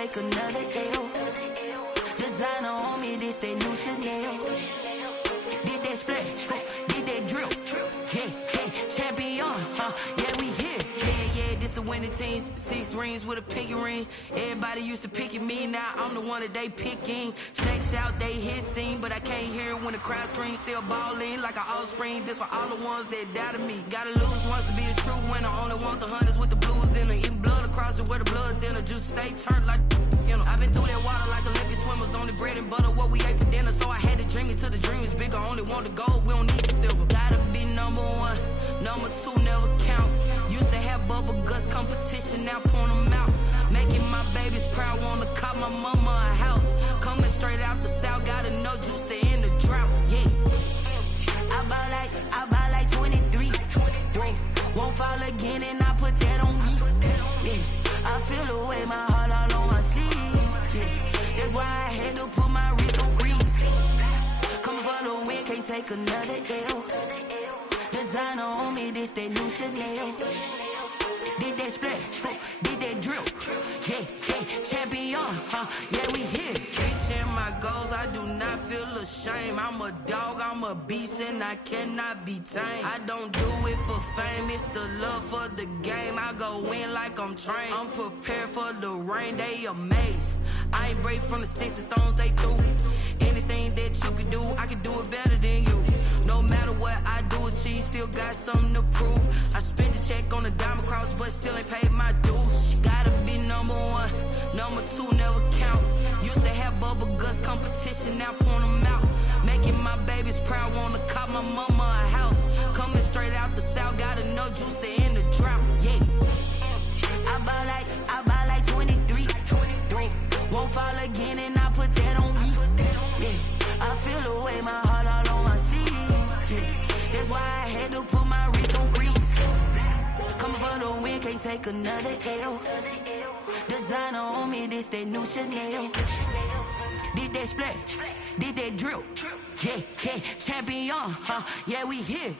take another L. Designer on me, this that new Chanel. Did that splash, did that drill. Yeah, champion, yeah, we here. Yeah, this the winning team. 6 rings with a pinky ring. Everybody used to picking me, now I'm the one that they picking. Snakes out, they hit scene, but I can't hear it when the crowd screams. Still balling like an offspring. This for all the ones that doubted me. Gotta lose once to be a true winner. Only want the hunters with the blues in it. Eating blood across it where the blood thinner. Just stay turned like, you know. I've been through that water like Olympic swimmers. Only bread and butter, what we ate for dinner. So I had to dream it till the dream is bigger. Only want the gold, we don't need the silver. Gotta be number 1, number 2 never count. Used to have bubble guts competition, now point them out. Making my babies proud, wanna cop my mama a house. Coming straight out the south, got enough juice to end the drought, yeah. I buy like 23. Whoa, won't fall again and I put that on me. Yeah, I feel the way, my heart all on my sleeve. Yeah, that's why I had to put my wrist on freeze. Coming for the win, can't take another L. Designer on me, this that new Chanel. Did that splash, did that drill. Yeah, champion, yeah, we here. Reaching my goals, I do not feel ashamed. I'm a dog, I'm a beast, and I cannot be tamed. I don't do it for fame, it's the love for the game. I go in like I'm trained. I'm prepared for the rain, they amazed. I ain't break from the sticks and stones they threw. Anything that you can do, I can do it better than you. No matter what I do, achieve, still got something to prove. I spent the check on the diamond cross, but still ain't paid my dues. Gotta be number 1, number 2 never count. Used to have bubble guts competition, now point them out. Making my babies proud, wanna cop my mama a house. Coming straight out the south, got enough juice to end the drought, yeah. I buy like 23. Whoa, won't fall again and I put that on me. Yeah, I feel the way, my heart all on my sleeve. Yeah, that's why I had to put my wrist on freeze. Coming for the win, can't take another L. Designer on me, this that new Chanel. Did that splash, did that drill. Yeah, champion, yeah, we here.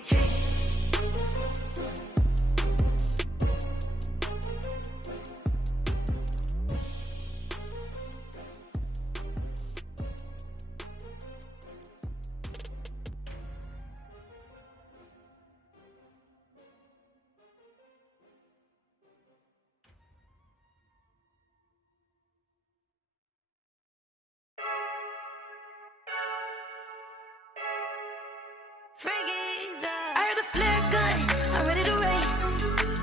I heard the flare gun, I'm ready to race.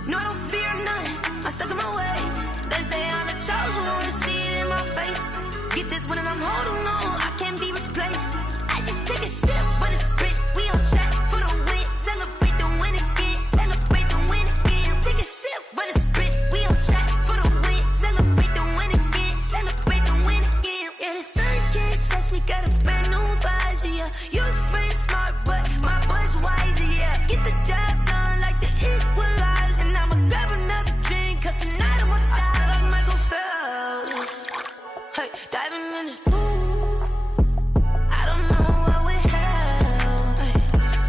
No, I don't fear none, I'm stuck in my ways. They say I'm the chosen one, to see it in my face. Get this one and I'm holding on, I can't be replaced. I just take a sip, but it's split, we on track for the win. Celebrate the win again, celebrate the win again. Take a sip, but it's split, we on track for the win. Celebrate the win again, celebrate the win again. Yeah, the sun can't touch me, got a brand new visor, yeah. You're friend smart, but my boy's wiser, yeah. Get the job done like the equalizer. And I'ma grab another drink, cause tonight I'ma die like Michael Phelps. Hey, diving in this pool, I don't know what we have. Hey,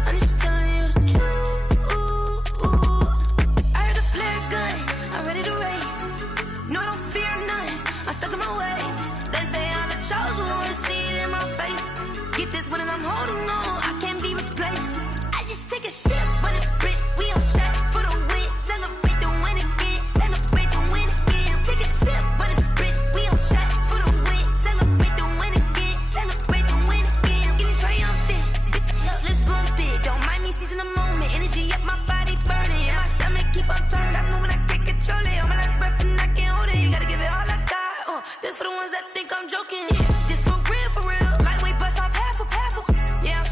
I'm just telling you the truth. I heard the flare gun, I'm ready to race. No, I don't fear none, I'm stuck in my ways. They say I'm the chosen one, to see it in my face. Get this one and I'm holding on, I can't be replaced. I just take a sip, but it's split, we on track for the win. Celebrate the win again, celebrate the win again. Take a sip, but it's split, we on track for the win. Celebrate the win again, celebrate the win again. Getting triumphant, look, let's bump it. Don't mind me, she's in the moment. Energy up, my body burning, and my stomach keep on turning. Stop moving, I can't control it. On my last breath and I can't hold it. You gotta give it all I got. This for the ones that think I'm joking. This for real, for real. Lightweight bust off half a. Yeah, I'm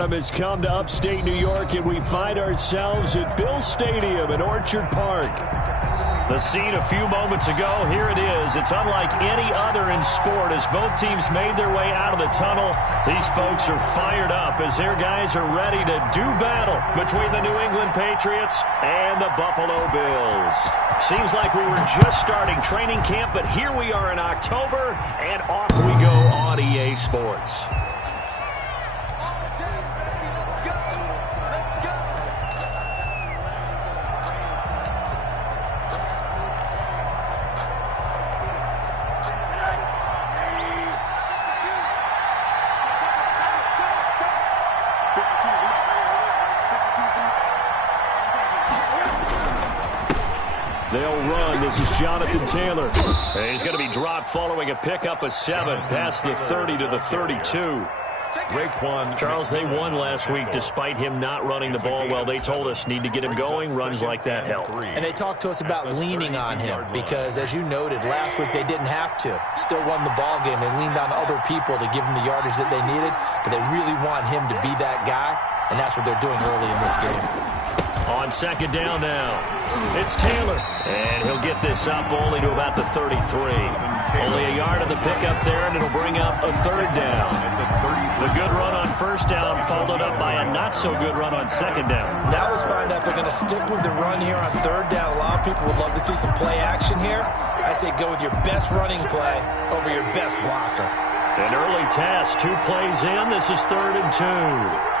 autumn has come to upstate New York, and we find ourselves at Bill Stadium in Orchard Park. The scene a few moments ago, here it is. It's unlike any other in sport as both teams made their way out of the tunnel. These folks are fired up as their guys are ready to do battle between the New England Patriots and the Buffalo Bills. Seems like we were just starting training camp, but here we are in October, and off we go on EA Sports. They'll run. This is Jonathan Taylor. And he's going to be dropped following a pickup of 7 past the 30 to the 32. Charles, they won last week despite him not running the ball well. They told us need to get him going. Runs like that help. And they talked to us about leaning on him because, as you noted, last week they didn't have to. Still won the ball game. They leaned on other people to give them the yardage that they needed, but they really want him to be that guy, and that's what they're doing early in this game. On second down now, it's Taylor. And he'll get this up only to about the 33. Only a yard of the pickup there, and it'll bring up a third down. The good run on first down followed up by a not-so-good run on second down. Now let's find out if they're going to stick with the run here on third down. A lot of people would love to see some play action here. I say go with your best running play over your best blocker. An early test, 2 plays in. This is 3rd and 2.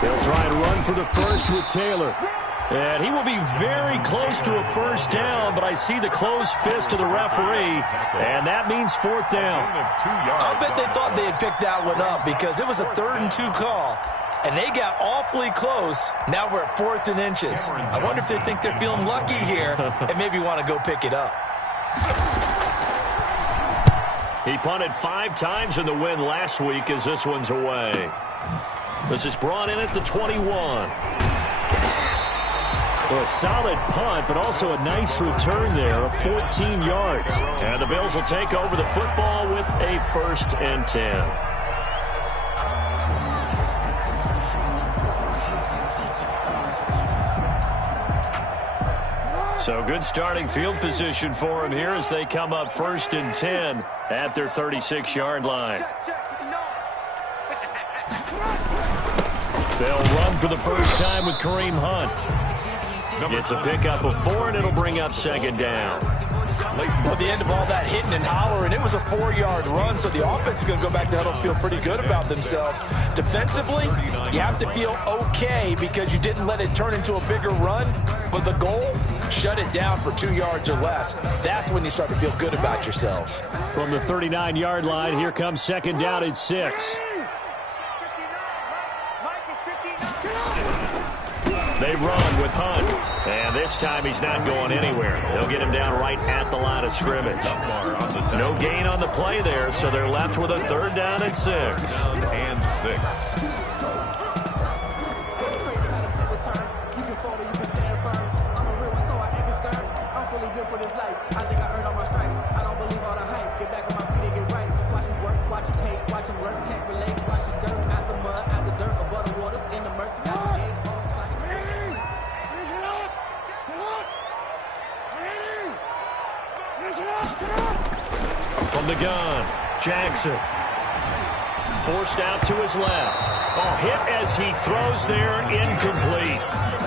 They'll try and run for the first with Taylor. And he will be very close to a first down, but I see the closed fist of the referee, and that means 4th down. I'll bet they thought they had picked that one up because it was a 3rd and 2 call, and they got awfully close. Now we're at 4th and inches. I wonder if they think they're feeling lucky here and maybe want to go pick it up. He punted 5 times in the win last week as this one's away. This is brought in at the 21. Well, a solid punt, but also a nice return there of 14 yards. And the Bills will take over the football with a 1st and 10. So good starting field position for him here as they come up 1st and 10 at their 36-yard line. They'll run for the first time with Kareem Hunt. It's a pickup of 4, and it'll bring up 2nd down. Well, the end of all that hitting and hollering, it was a 4-yard run, so the offense is going to go back to huddle and feel pretty good about themselves. Defensively, you have to feel okay because you didn't let it turn into a bigger run, but the goal, shut it down for 2 yards or less. That's when you start to feel good about yourselves. From the 39-yard line, here comes 2nd down at 6. They run with Hunt, and this time he's not going anywhere. They'll get him down right at the line of scrimmage. No gain on the play there, so they're left with a 3rd down and 6. From the gun, Jackson. Forced out to his left. Oh, hit as he throws there, incomplete.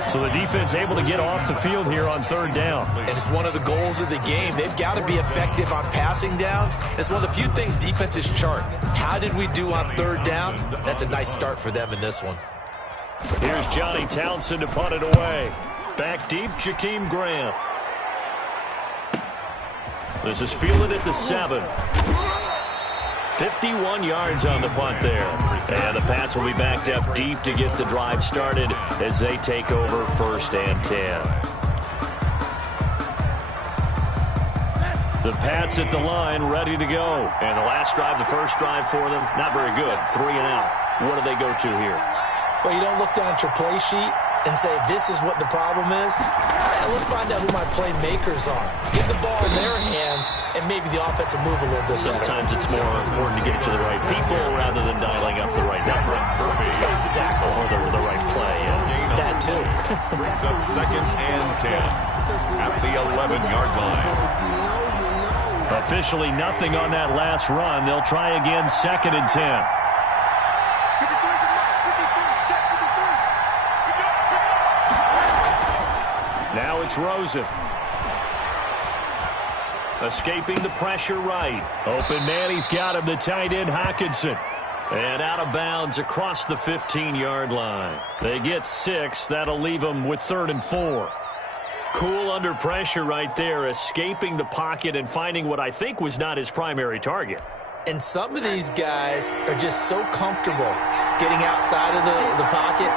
So the defense able to get off the field here on 3rd down. And it's one of the goals of the game. They've got to be effective on passing downs. It's one of the few things defenses chart. How did we do on 3rd down? That's a nice start for them in this one. Here's Johnny Townsend to punt it away. Back deep, Jakeem Grant. This is fielded at the 7. 51 yards on the punt there. And the Pats will be backed up deep to get the drive started as they take over 1st and 10. The Pats at the line, ready to go. And the last drive, the first drive for them, not very good. 3 and out. What do they go to here? Well, you don't look down at your play sheet. and say, this is what the problem is? Let's find out who my playmakers are. Get the ball in their hands, and maybe the offense will move a little bit better. Sometimes it's more important to get it to the right people rather than dialing up the right number. Exactly. Or the right play. Yeah. That too. Brings up 2nd and 10 at the 11-yard line. Officially nothing on that last run. They'll try again 2nd and 10. Now it's Rosen. Escaping the pressure right. Open man, he's got him, the tight end Hockenson. And out of bounds across the 15-yard line. They get 6. That'll leave them with 3rd and 4. Cool under pressure right there, escaping the pocket and finding what I think was not his primary target. And some of these guys are just so comfortable getting outside of the pocket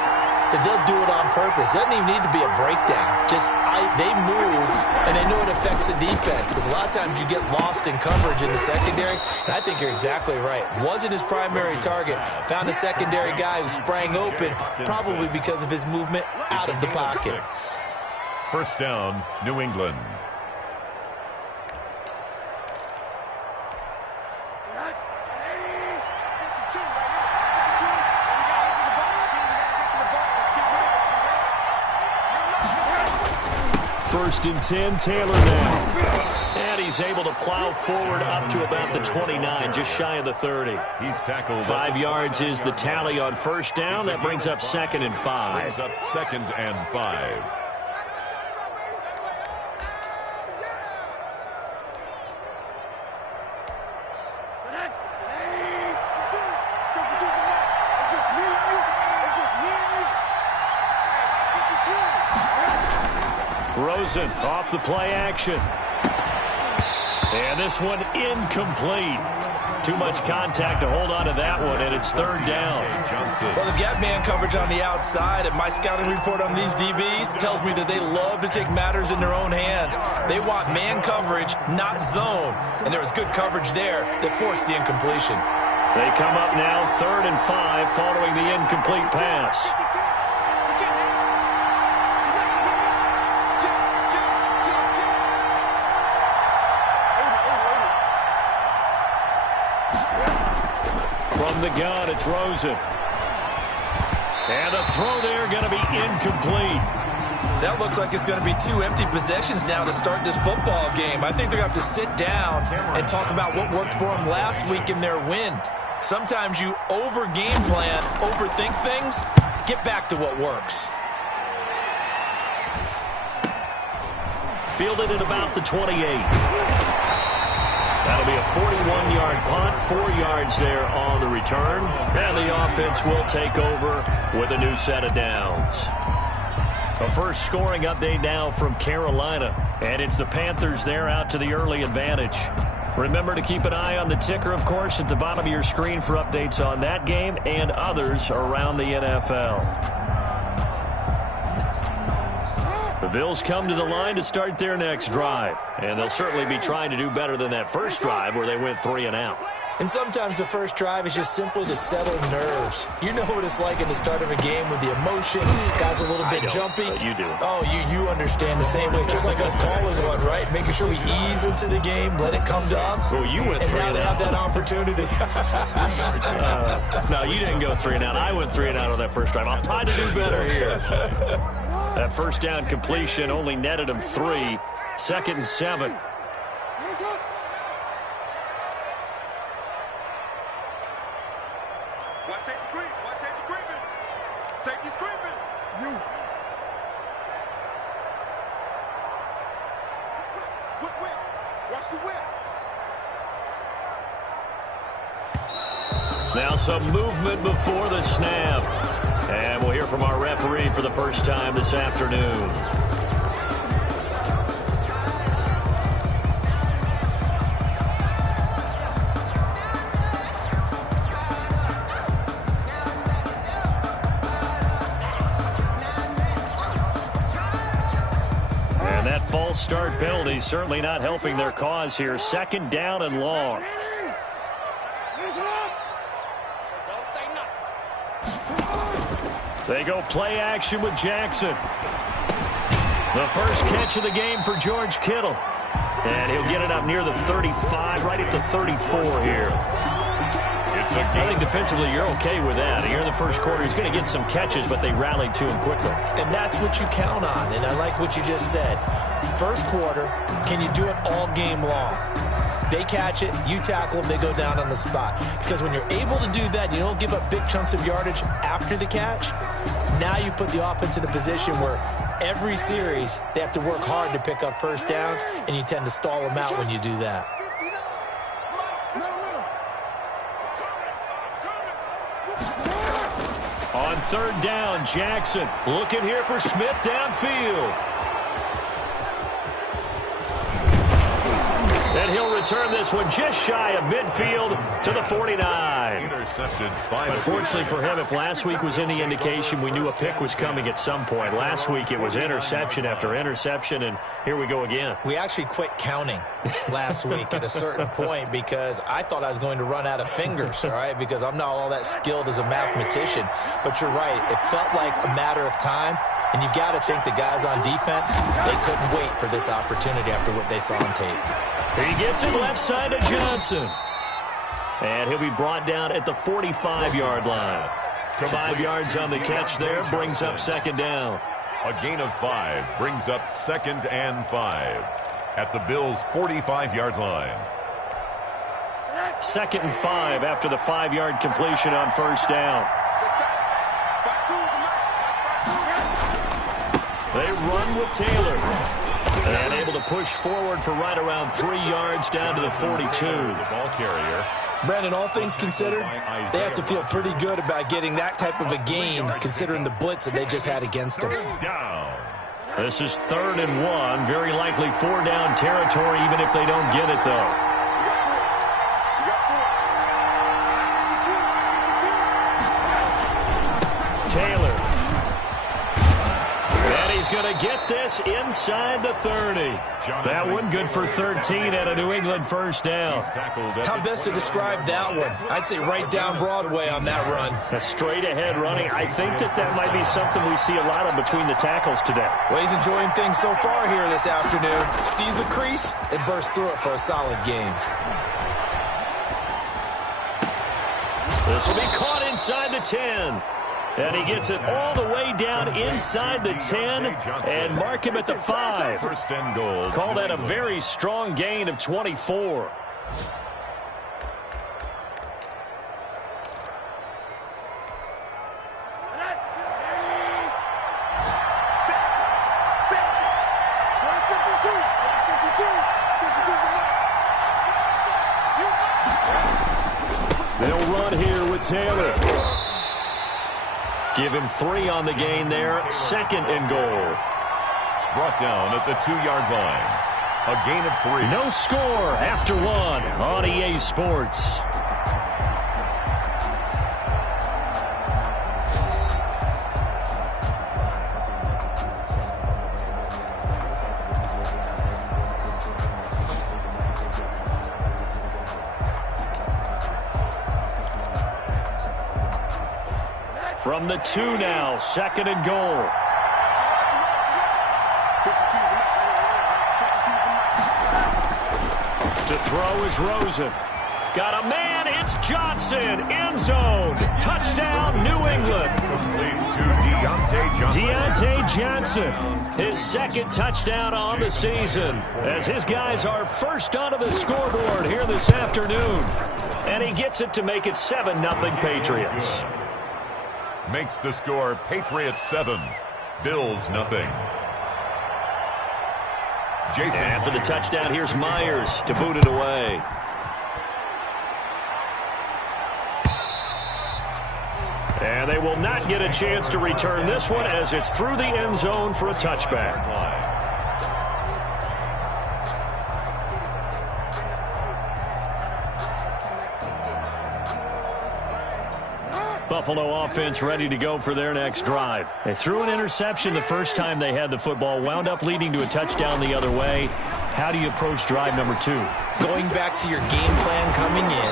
that they'll do it on purpose. It doesn't even need to be a breakdown. Just they move, and they know it affects the defense, because a lot of times you get lost in coverage in the secondary, and I think you're exactly right. Wasn't his primary target. Found a secondary guy who sprang open, probably because of his movement out of the pocket. 1st down, New England. First and 10, Taylor now. And he's able to plow forward up to about the 29, just shy of the 30. He's tackled. 5 yards is the tally on 1st down. That brings up 2nd and 5. Brings up 2nd and 5. Rosen off the play action. And this one incomplete. Too much contact to hold on to that one, and it's 3rd down. Well, they've got man coverage on the outside, and my scouting report on these DBs tells me that they love to take matters in their own hands. They want man coverage, not zone. And there was good coverage there that forced the incompletion. They come up now 3rd and 5 following the incomplete pass. From the gun, it's Rosen. And the throw there going to be incomplete. That looks like it's going to be 2 empty possessions now to start this football game. I think they're going to have to sit down and talk about what worked for them last week in their win. Sometimes you over-game plan, overthink things, get back to what works. Fielded at about the 28. That'll be a 41-yard punt, 4 yards there on the return. And the offense will take over with a new set of downs. A first scoring update now from Carolina. And it's the Panthers there out to the early advantage. Remember to keep an eye on the ticker, of course, at the bottom of your screen for updates on that game and others around the NFL. The Bills come to the line to start their next drive. And they'll certainly be trying to do better than that first drive where they went 3 and out. And sometimes the first drive is just simply to settle nerves. You know what it's like at the start of a game with the emotion. Guys a little bit jumpy. You do. Oh, you understand the same way. Just like us calling one, right? Making sure we ease into the game, let it come to us. Well, you went 3 and out. And now they have that opportunity. No, you didn't go 3 and out. I went 3 and out on that first drive. I'll try to do better here. That first down completion only netted him 3. 2nd and 7. Watch safety creep. Watch safety creeping. Safety's creeping. You. Whip. Watch the whip. Now some movement before the snap. And we'll hear from our referee for the first time this afternoon. False start penalty certainly not helping their cause here. 2nd down and long. They go play action with Jackson. The first catch of the game for George Kittle. And he'll get it up near the 35, right at the 34 here. I think defensively you're okay with that. Here in the first quarter, he's going to get some catches, but they rallied to him quickly. And that's what you count on, and I like what you just said. First quarter, can you do it all game long? They catch it, you tackle them, they go down on the spot. Because when you're able to do that, you don't give up big chunks of yardage after the catch. Now you put the offense in a position where every series they have to work hard to pick up first downs, and you tend to stall them out when you do that. On third down, Jackson looking here for Smith downfield. And he'll return this one just shy of midfield to the 49. Intercepted. Unfortunately for him, if last week was any indication, we knew a pick was coming at some point. Last week it was interception after interception, and here we go again. We actually quit counting last week at a certain point because I thought I was going to run out of fingers, all right, because I'm not all that skilled as a mathematician. But you're right. It felt like a matter of time, and you got to think the guys on defense, they couldn't wait for this opportunity after what they saw on tape. He gets it left side to Johnson. And he'll be brought down at the 45-yard line. 5 yards on the catch there, brings up second down. A gain of 5 brings up 2nd and 5 at the Bills' 45-yard line. 2nd and 5 after the 5-yard completion on first down. They run with Taylor. And able to push forward for right around 3 yards down to the 42. The ball carrier. Brandon, all things considered, they have to feel pretty good about getting that type of a gain considering the blitz that they just had against them. This is 3rd and 1. Very likely 4-down territory even if they don't get it, though. Taylor. He's going to get this inside the 30. That one good for 13 and a New England first down. How best to describe that one? I'd say right down Broadway on that run. A straight ahead running. I think that might be something we see a lot of between the tackles today. Well, he's enjoying things so far here this afternoon. Sees a crease and bursts through it for a solid game. This will be caught inside the 10. And he gets it all the way down inside the 10 and mark him at the 5. First and goal. Call that a very strong gain of 24. They'll run here with Taylor. Give him 3 on the gain there. 2nd and goal. Brought down at the 2-yard line. A gain of 3. No score after 1 on EA Sports. From the 2 now, 2nd and goal. To throw is Rosen. Got a man, it's Johnson. End zone. Touchdown, New England. Complete to Deontay Johnson. Deontay Johnson, his 2nd touchdown on the season, as his guys are first onto the scoreboard here this afternoon. And he gets it to make it 7-0 Patriots. Makes the score Patriots 7, Bills 0. Jason. And after the touchdown, here's Myers to boot it away. And they will not get a chance to return this one as it's through the end zone for a touchback. Buffalo offense ready to go for their next drive. They threw an interception the first time they had the football, wound up leading to a touchdown the other way. How do you approach drive number 2? Going back to your game plan coming in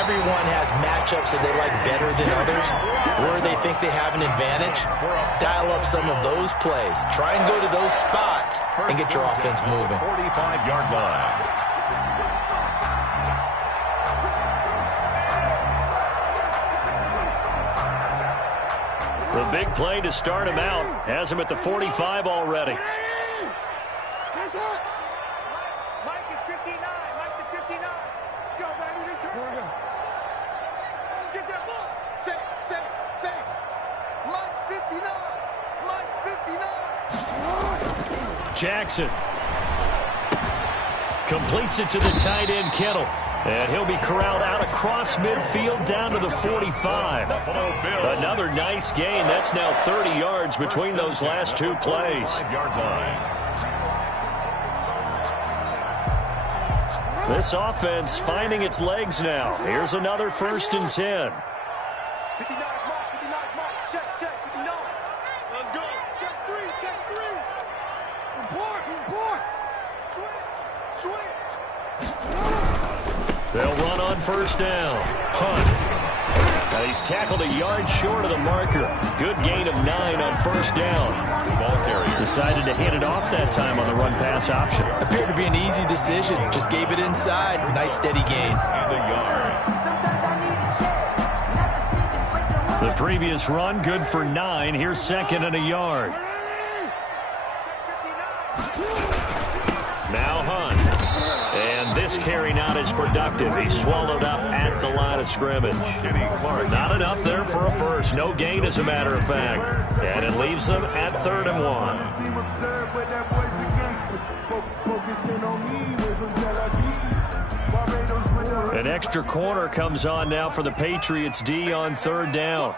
everyone has matchups that they like better than others, where they think they have an advantage. Dial up some of those plays. Try and go to those spots and get your offense moving. 45-yard line. The big play to start him out has him at the 45 already. Mike is 59. Mike the 59. Let's go, baby. Return. Get that ball. Say. Mike's 59. Mike's 59. Jackson completes it to the tight end, Kittle. And he'll be corralled out across midfield down to the 45. Another nice gain. That's now 30 yards between those last two plays. 5-yard line. This offense finding its legs now. Here's another 1st and 10. 59 Mike. 59 Mike. Check. 59. Let's go. Check 3. Report. Switch. They'll run on 1st down. Hunt. Now he's tackled a yard short of the marker. Good gain of 9 on 1st down. Ball carrier Decided to hand it off that time on the run-pass option. Appeared to be an easy decision. Just gave it inside. Nice steady gain. and a yard. The previous run, good for 9. Here's 2nd and a yard. Now Hunt. And this carry not as productive. He's swallowed up at the line of scrimmage. Not enough there for a first. No gain, as a matter of fact. And it leaves them at 3rd and 1. An extra corner comes on now for the Patriots D on 3rd down.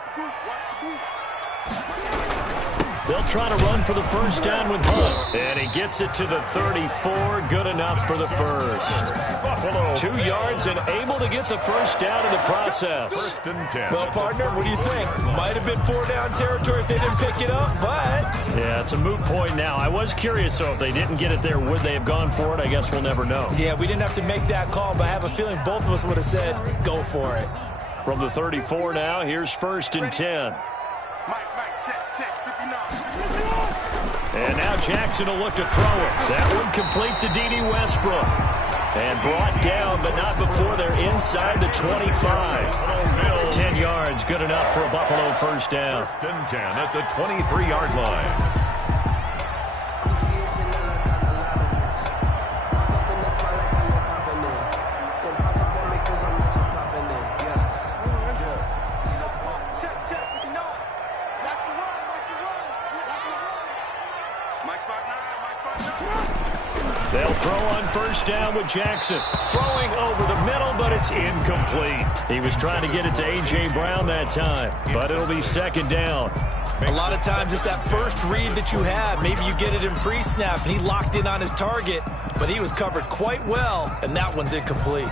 They'll try to run for the 1st down with Hunt. And he gets it to the 34. Good enough for the first. 2 yards and able to get the 1st down in the process. 1st and 10. Well, partner, what do you think? Might have been 4-down territory if they didn't pick it up, but... Yeah, it's a moot point now. I was curious, so if they didn't get it there, would they have gone for it? I guess we'll never know. Yeah, we didn't have to make that call, but I have a feeling both of us would have said, go for it. From the 34 now, here's 1st and 10. Mike, check. 59. And now Jackson will look to throw it. That one complete to D.D. Westbrook. And brought down, but not before they're inside the 25. 10 yards, good enough for a Buffalo 1st down. 1st and 10 at the 23-yard line. They'll throw on 1st down with Jackson. Throwing over the middle, but it's incomplete. He was trying to get it to A.J. Brown that time, but it'll be 2nd down. A lot of times it's that first read that you have. Maybe you get it in pre-snap, and he locked in on his target, but he was covered quite well, and that one's incomplete.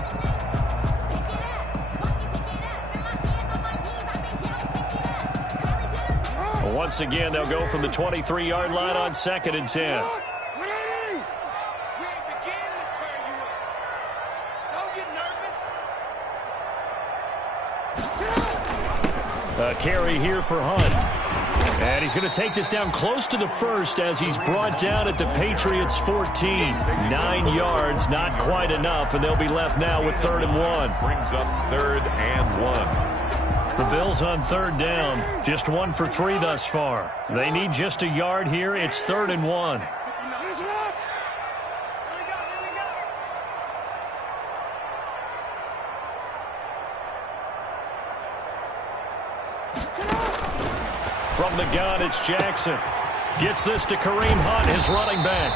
Once again, they'll go from the 23-yard line on 2nd and 10. A carry here for Hunt. And he's going to take this down close to the 1st as he's brought down at the Patriots 14. 9 yards, not quite enough, and they'll be left now with 3rd and 1. Brings up 3rd and 1. The Bills on 3rd down, just 1 for 3 thus far. They need just a yard here. It's 3rd and 1. From the gun, it's Jackson. Gets this to Kareem Hunt, his running back.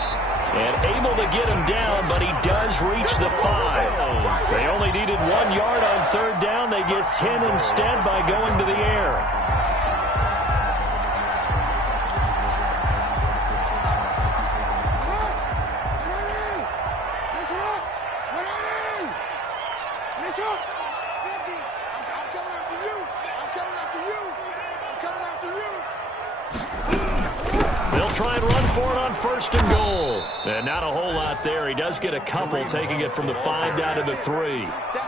And able to get him down, but he does reach the 5. They only needed 1 yard on 3rd down. They get 10 instead by going to the air. They'll try and run for it on 1st and goal. And not a whole lot there. He does get a couple, taking it from the 5 down to the 3.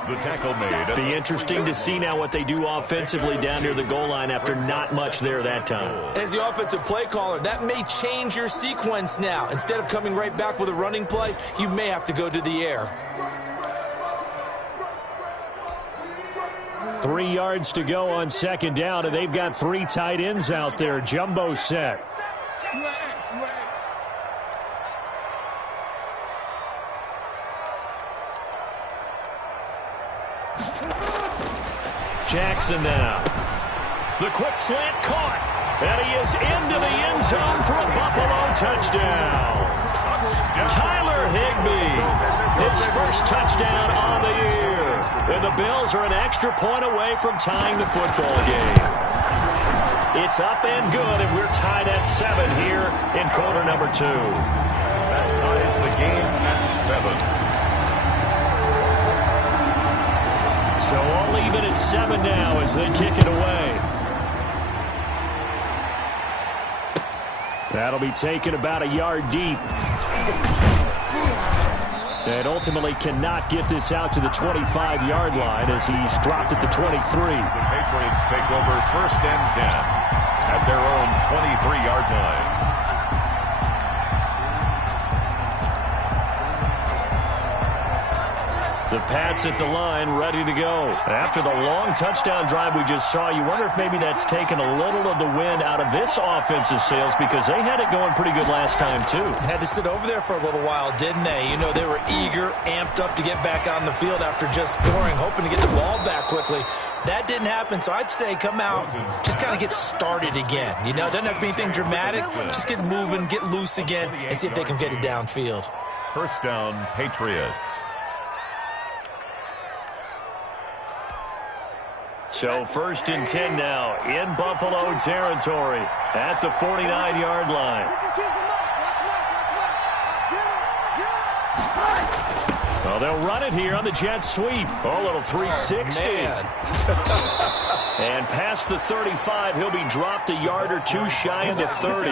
The tackle made. Be interesting to see now what they do offensively down near the goal line after not much there that time. As the offensive play caller, that may change your sequence now. Instead of coming right back with a running play, you may have to go to the air. 3 yards to go on 2nd down, and they've got 3 tight ends out there. Jumbo set. Jackson now. The quick slant caught. And he is into the end zone for a Buffalo touchdown. Tyler Higbee. His first touchdown on the year. And the Bills are an extra point away from tying the football game. It's up and good, and we're tied at 7 here in quarter number 2. That ties the game at 7. So all even at 7 now as they kick it away. That'll be taken about a yard deep. And ultimately cannot get this out to the 25-yard line as he's dropped at the 23. The Patriots take over 1st and 10 at their own 23-yard line. The Pats at the line, ready to go. After the long touchdown drive we just saw, you wonder if maybe that's taken a little of the wind out of this offensive sails because they had it going pretty good last time, too. Had to sit over there for a little while, didn't they? You know, they were eager, amped up to get back on the field after just scoring, hoping to get the ball back quickly. That didn't happen, so I'd say come out, just kind of get started again. You know, it doesn't have to be anything dramatic. Just get moving, get loose again, and see if they can get it downfield. 1st down, Patriots. So 1st and 10 now in Buffalo territory at the 49-yard line. Well, they'll run it here on the jet sweep. Oh, a little 360. And past the 35, he'll be dropped a yard or 2 shy of the 30.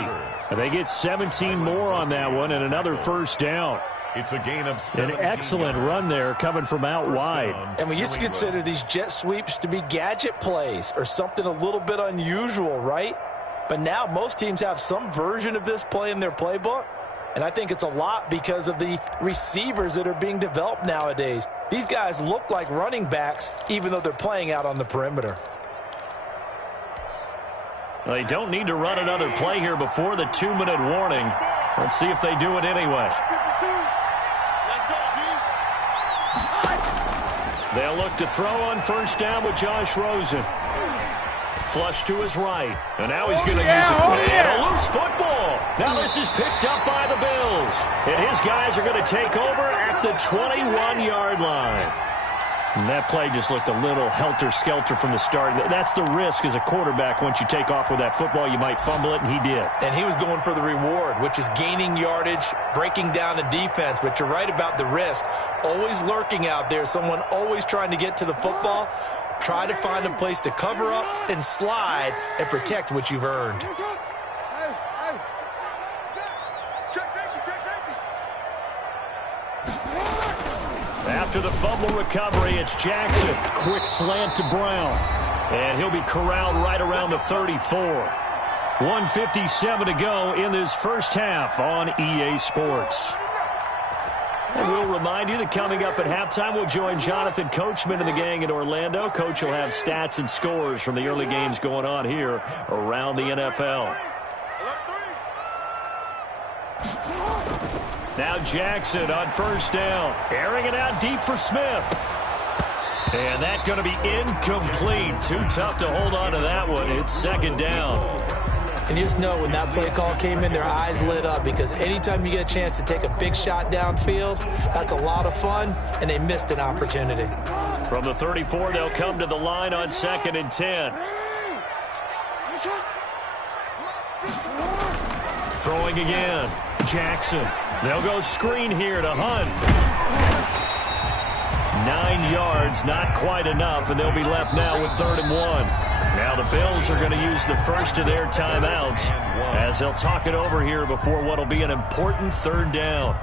And they get 17 more on that one and another 1st down. It's a gain of 17. An excellent run there coming from out wide. And we used to consider these jet sweeps to be gadget plays or something a little bit unusual, right? But now most teams have some version of this play in their playbook. And I think it's a lot because of the receivers that are being developed nowadays. These guys look like running backs even though they're playing out on the perimeter. Well, they don't need to run another play here before the 2-minute warning. Let's see if they do it anyway. They'll look to throw on 1st down with Josh Rosen. Flush to his right. And now he's going to use it. And a loose football. Now this is picked up by the Bills. And his guys are going to take over at the 21-yard line. And that play just looked a little helter-skelter from the start. That's the risk as a quarterback. Once you take off with that football, you might fumble it, and he did. And he was going for the reward, which is gaining yardage, breaking down a defense. But you're right about the risk. Always lurking out there, someone always trying to get to the football. Try to find a place to cover up and slide and protect what you've earned. After the fumble recovery, it's Jackson. Quick slant to Brown. And he'll be corralled right around the 34. 1:57 to go in this first half on EA Sports. And we'll remind you that coming up at halftime, we'll join Jonathan Coachman and the gang in Orlando. Coach will have stats and scores from the early games going on here around the NFL. Now Jackson on 1st down. Airing it out deep for Smith. And that's going to be incomplete. Too tough to hold on to that one. It's 2nd down. And you just know when that play call came in, their eyes lit up because anytime you get a chance to take a big shot downfield, that's a lot of fun, and they missed an opportunity. From the 34, they'll come to the line on 2nd and 10. Throwing again. Jackson. They'll go screen here to Hunt. 9 yards, not quite enough, and they'll be left now with 3rd and 1. Now the Bills are going to use the first of their timeouts as they'll talk it over here before what will be an important 3rd down.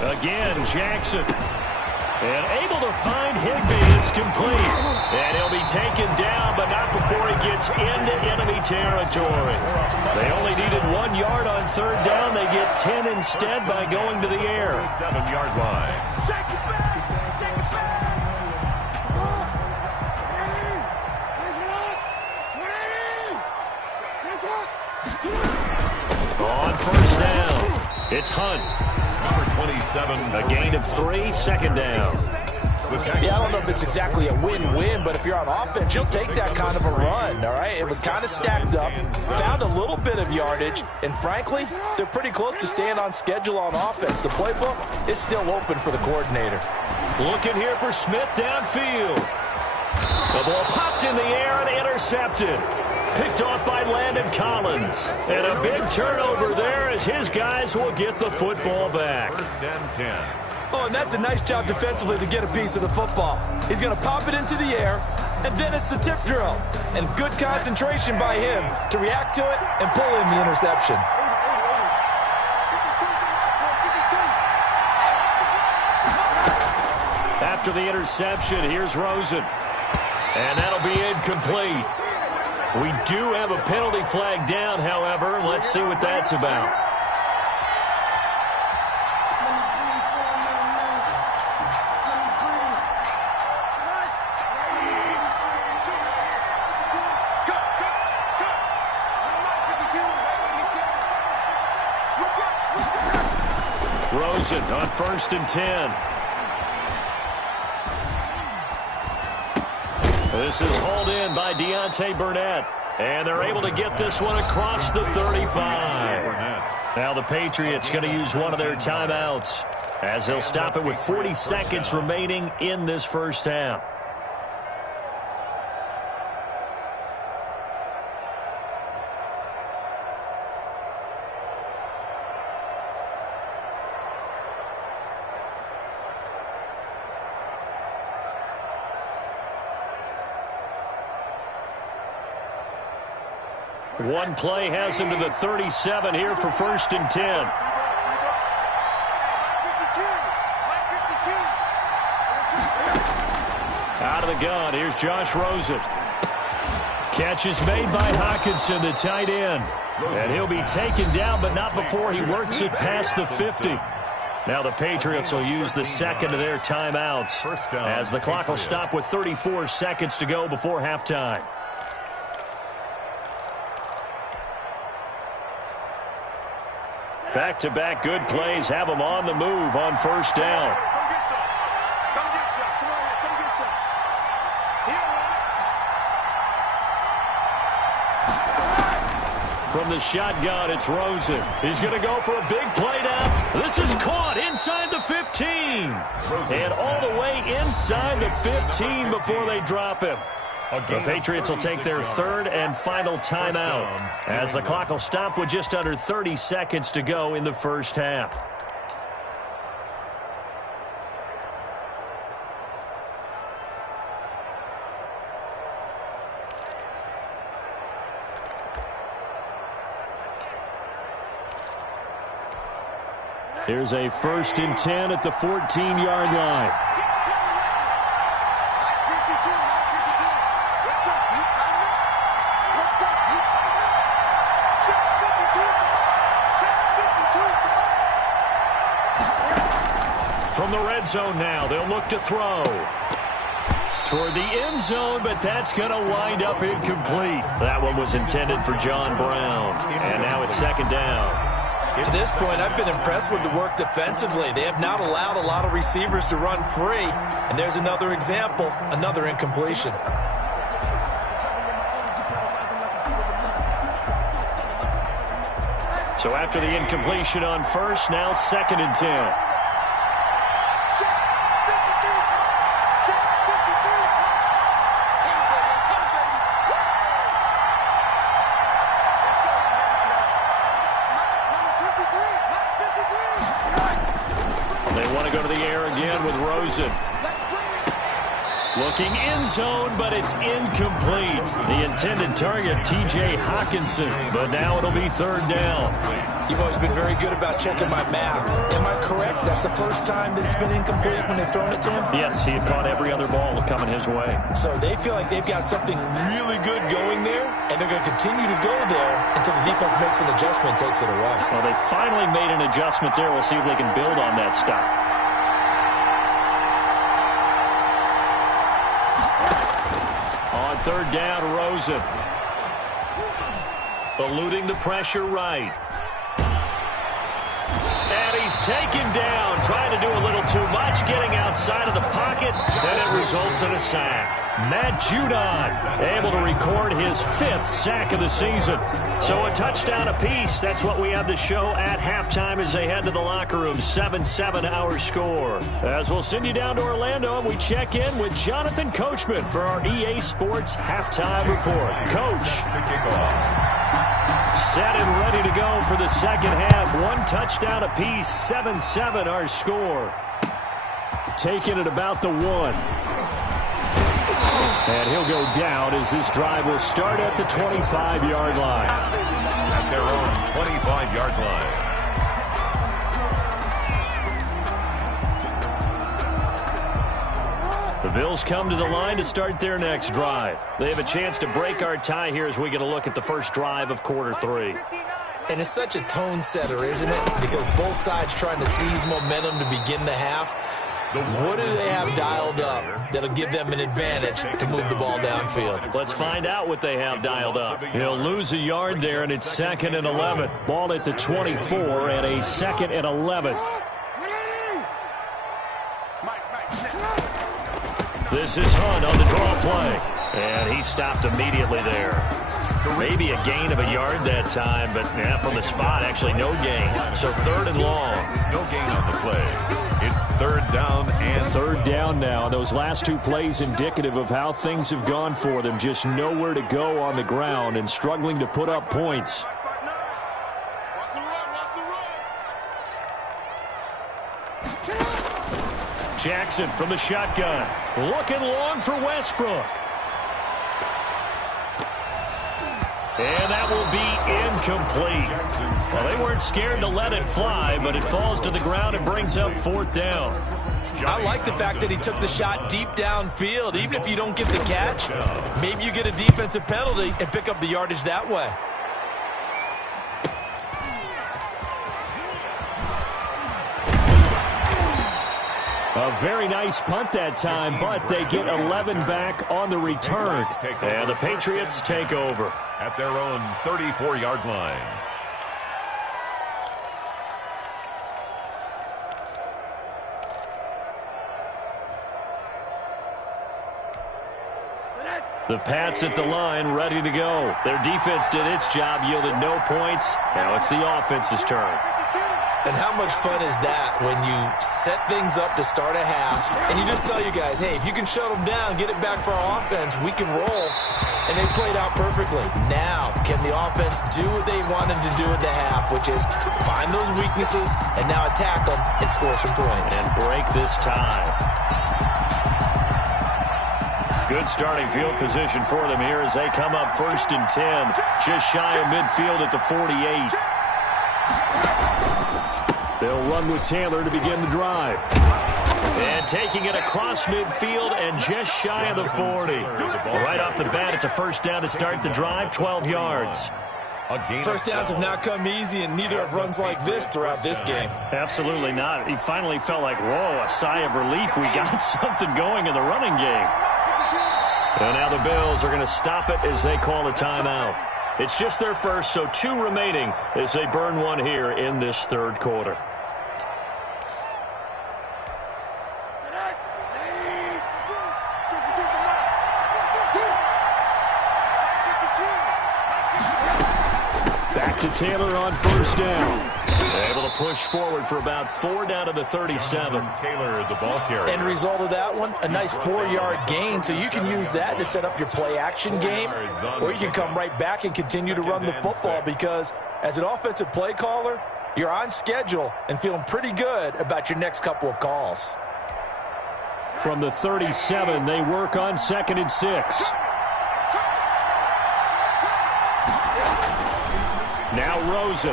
Again, Jackson. And able to find Higbee. It's complete. And he'll be taken down, but not before he gets into enemy territory. They only needed 1 yard on 3rd down. They get 10 instead by going to the air. 7-yard line. On 1st down, it's Hunt. Number 27. A gain of 3, 2nd down. Yeah, I don't know if it's exactly a win-win, but if you're on offense, you'll take that kind of a run, all right? It was kind of stacked up, found a little bit of yardage, and frankly, they're pretty close to staying on schedule on offense. The playbook is still open for the coordinator. Looking here for Smith downfield. The ball popped in the air and intercepted. Picked off by Landon Collins. And a big turnover there as his guys will get the football back. 1st and 10. Oh, and that's a nice job defensively to get a piece of the football. He's going to pop it into the air, and then it's the tip drill. And good concentration by him to react to it and pull in the interception. After the interception, here's Rosen. And that'll be incomplete. We do have a penalty flag down, however. Let's see what that's about. Rosen on 1st and 10. This is hauled in by Deontay Burnett. And they're able to get this one across the 35. Now the Patriots going to use one of their timeouts as they'll stop it with 40 seconds remaining in this 1st half. One play has him to the 37 here for 1st and 10. Out of the gun, here's Josh Rosen. Catch is made by Hockenson, the tight end. And he'll be taken down, but not before he works it past the 50. Now the Patriots will use the second of their timeouts as the clock will stop with 34 seconds to go before halftime. Back-to-back good plays have them on the move on 1st down. From the shotgun, it's Rosen. He's going to go for a big play now. This is caught inside the 15. And all the way inside the 15 before they drop him. The Patriots will take their 3rd and final timeout as the clock will stop with just under 30 seconds to go in the 1st half. Here's a 1st and 10 at the 14-yard line. From the red zone now, they'll look to throw toward the end zone, but that's going to wind up incomplete. That one was intended for John Brown, and now it's 2nd down. To this point, I've been impressed with the work defensively. They have not allowed a lot of receivers to run free, and there's another example, another incompletion. So after the incompletion on first, now 2nd and 10. They want to go to the air again with Rosen. Looking end zone, but it's incomplete. The intended target, T.J. Hockenson, but now it'll be 3rd down. You've always been very good about checking my math. Am I correct? That's the first time that it's been incomplete when they've thrown it to him? Yes, he had caught every other ball coming his way. So they feel like they've got something really good going there, and they're going to continue to go there until the defense makes an adjustment and takes it away. Well, they finally made an adjustment there. We'll see if they can build on that stop. On 3rd down, Rosen. Eluding the pressure right. And he's taken down, trying to do a little too much, getting outside of the pocket, and it results in a sack. Matt Judon able to record his 5th sack of the season. So a touchdown apiece. That's what we have to show at halftime as they head to the locker room. 7-7 our score. As we'll send you down to Orlando, and we check in with Jonathan Coachman for our EA Sports Halftime Report. Coach. Set and ready to go for the 2nd half. 1 touchdown apiece. 7-7 our score. Taking it about the 1. And he'll go down as this drive will start at the 25-yard line. At their own 25-yard line. The Bills come to the line to start their next drive. They have a chance to break our tie here as we get a look at the first drive of quarter 3. And it's such a tone setter, isn't it? Because both sides trying to seize momentum to begin the half. What do they have dialed up that'll give them an advantage to move the ball downfield? Let's find out what they have dialed up. He'll lose a yard there, and it's 2nd and 11. Ball at the 24 and a 2nd and 11. This is Hunt on the draw play. And he stopped immediately there. Maybe a gain of a yard that time, but from the spot, actually no gain. So 3rd and long. No gain on the play. It's 3rd down and 3rd down now. Those last 2 plays indicative of how things have gone for them. Just nowhere to go on the ground and struggling to put up points. Jackson from the shotgun. Looking long for Westbrook. And that will be incomplete. Well, they weren't scared to let it fly, but it falls to the ground and brings up 4th down. I like the fact that he took the shot deep downfield. Even if you don't get the catch, maybe you get a defensive penalty and pick up the yardage that way. A very nice punt that time, but they get 11 back on the return. And the Patriots take over. At their own 34-yard line. The Pats at the line, ready to go. Their defense did its job, yielded no points. Now it's the offense's turn. And how much fun is that when you set things up to start a half and you just tell you guys, hey, if you can shut them down, get it back for our offense, we can roll. And they played out perfectly. Now, can the offense do what they wanted to do at the half, which is find those weaknesses and now attack them and score some points. And break this tie. Good starting field position for them here as they come up 1st and 10. Just shy of midfield at the 48. They'll run with Taylor to begin the drive. And taking it across midfield and just shy of the 40. Right off the bat, it's a 1st down to start the drive, 12 yards. First downs have not come easy, and neither have runs like this throughout this game. Absolutely not. He finally felt like, whoa, a sigh of relief. We got something going in the running game. And now the Bills are going to stop it as they call a timeout. It's just their first, so 2 remaining as they burn one here in this 3rd quarter. Back to Taylor on first down. Able to push forward for about 4 down to the 37. Taylor, the ball carrier. End result of that one, a nice 4-yard gain, so you can use that to set up your play-action game, or you can come right back and continue to run the football because as an offensive play caller, you're on schedule and feeling pretty good about your next couple of calls. From the 37, they work on 2nd and 6. Now Rosen.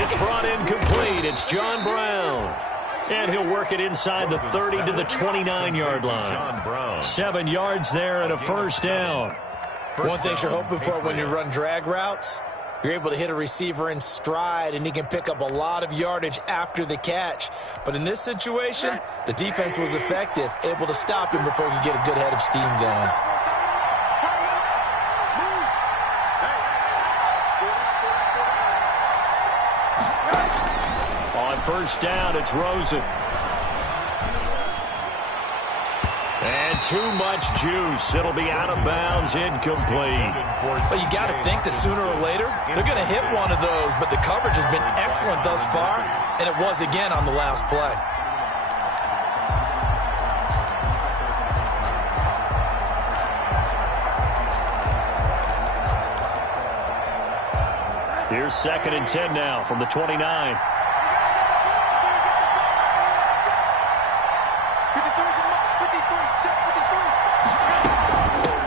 It's brought in complete. It's John Brown. And he'll work it inside the 30 to the 29-yard line. 7 yards there and a first down. One thing you're hoping for when you run drag routes, you're able to hit a receiver in stride, and he can pick up a lot of yardage after the catch. But in this situation, the defense was effective, able to stop him before he could get a good head of steam going. On first down, it's Rosen. And too much juice. It'll be out of bounds, incomplete. Well, you got to think that sooner or later, they're going to hit one of those, but the coverage has been excellent thus far, and it was again on the last play. Here's 2nd and 10 now from the 29.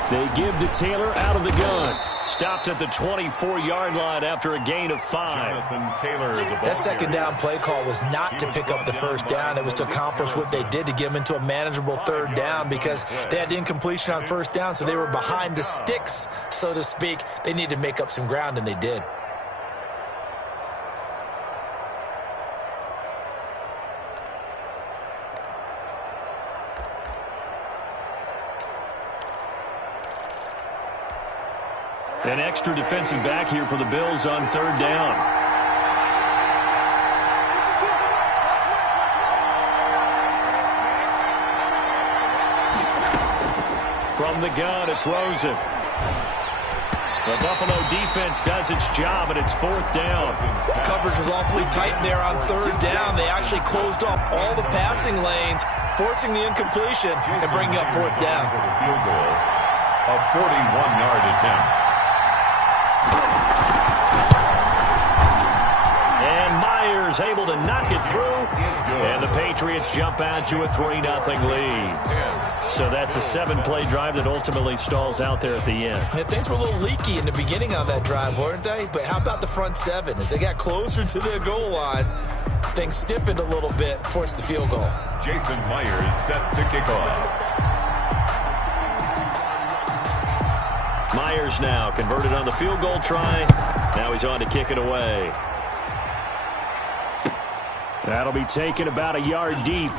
They give to Taylor out of the gun. Stopped at the 24-yard line after a gain of 5. Taylor, that second down play call was not to pick up the first down. It was to accomplish what they did to get them into a manageable 3rd down because they had incompletion on first down, so they were behind the sticks, so to speak. They needed to make up some ground, and they did. An extra defensive back here for the Bills on 3rd down. From the gun, it's Rosen. The Buffalo defense does its job, and it's 4th down. The coverage was awfully tight there on 3rd down. They actually closed off all the passing lanes, forcing the incompletion and bringing up 4th down. Field goal, a 41-yard attempt. And Myers able to knock it through. And the Patriots jump out to a 3-0 lead. So that's a 7-play drive that ultimately stalls out there at the end. Yeah, things were a little leaky in the beginning on that drive, weren't they? But how about the front 7? As they got closer to their goal line, things stiffened a little bit, forced the field goal. Jason Myers set to kick off. Myers now converted on the field goal try. Now he's on to kick it away. That'll be taken about a yard deep.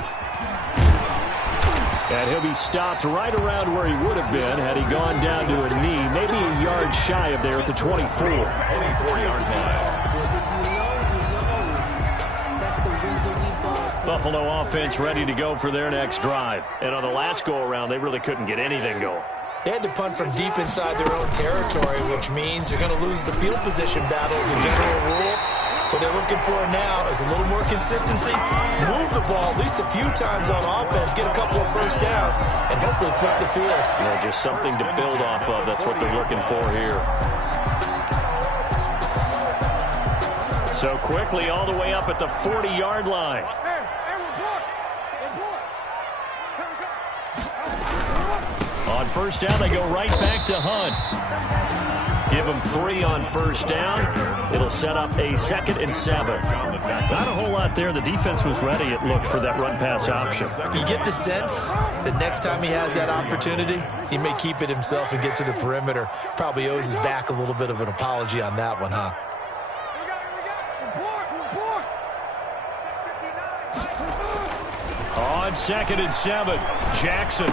And he'll be stopped right around where he would have been had he gone down to a knee, maybe a yard shy of there at the 24. 24-yard line. Buffalo offense ready to go for their next drive. And on the last go-around, they really couldn't get anything going. They had to punt from deep inside their own territory, which means you're going to lose the field position battle as a general rule. What they're looking for now is a little more consistency, move the ball at least a few times on offense, get a couple of first downs, and hopefully flip the field. You know, just something to build off of. That's what they're looking for here. So quickly all the way up at the 40-yard line. On first down, they go right back to Hunt. Give them 3 on first down. It'll set up a 2nd and 7. Not a whole lot there. The defense was ready, it looked, for that run-pass option. You get the sense that next time he has that opportunity, he may keep it himself and get to the perimeter. Probably owes his back a little bit of an apology on that one, huh? On 2nd and 7, Jackson.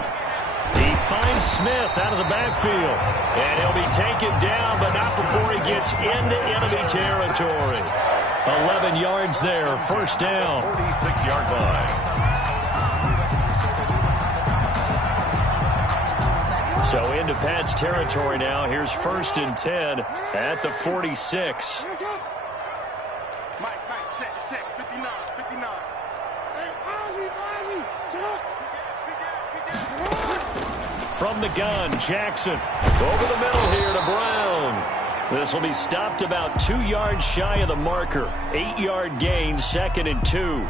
He finds Smith out of the backfield. And he'll be taken down, but not before he gets into enemy territory. 11 yards there, first down. 46-yard line. So into Pat's territory now. Here's 1st and 10 at the 46. Mike, check, 59. Hey, Ozzy, sit up. From the gun, Jackson. Over the middle here to Brown. This will be stopped about 2 yards shy of the marker. 8-yard gain, 2nd and 2.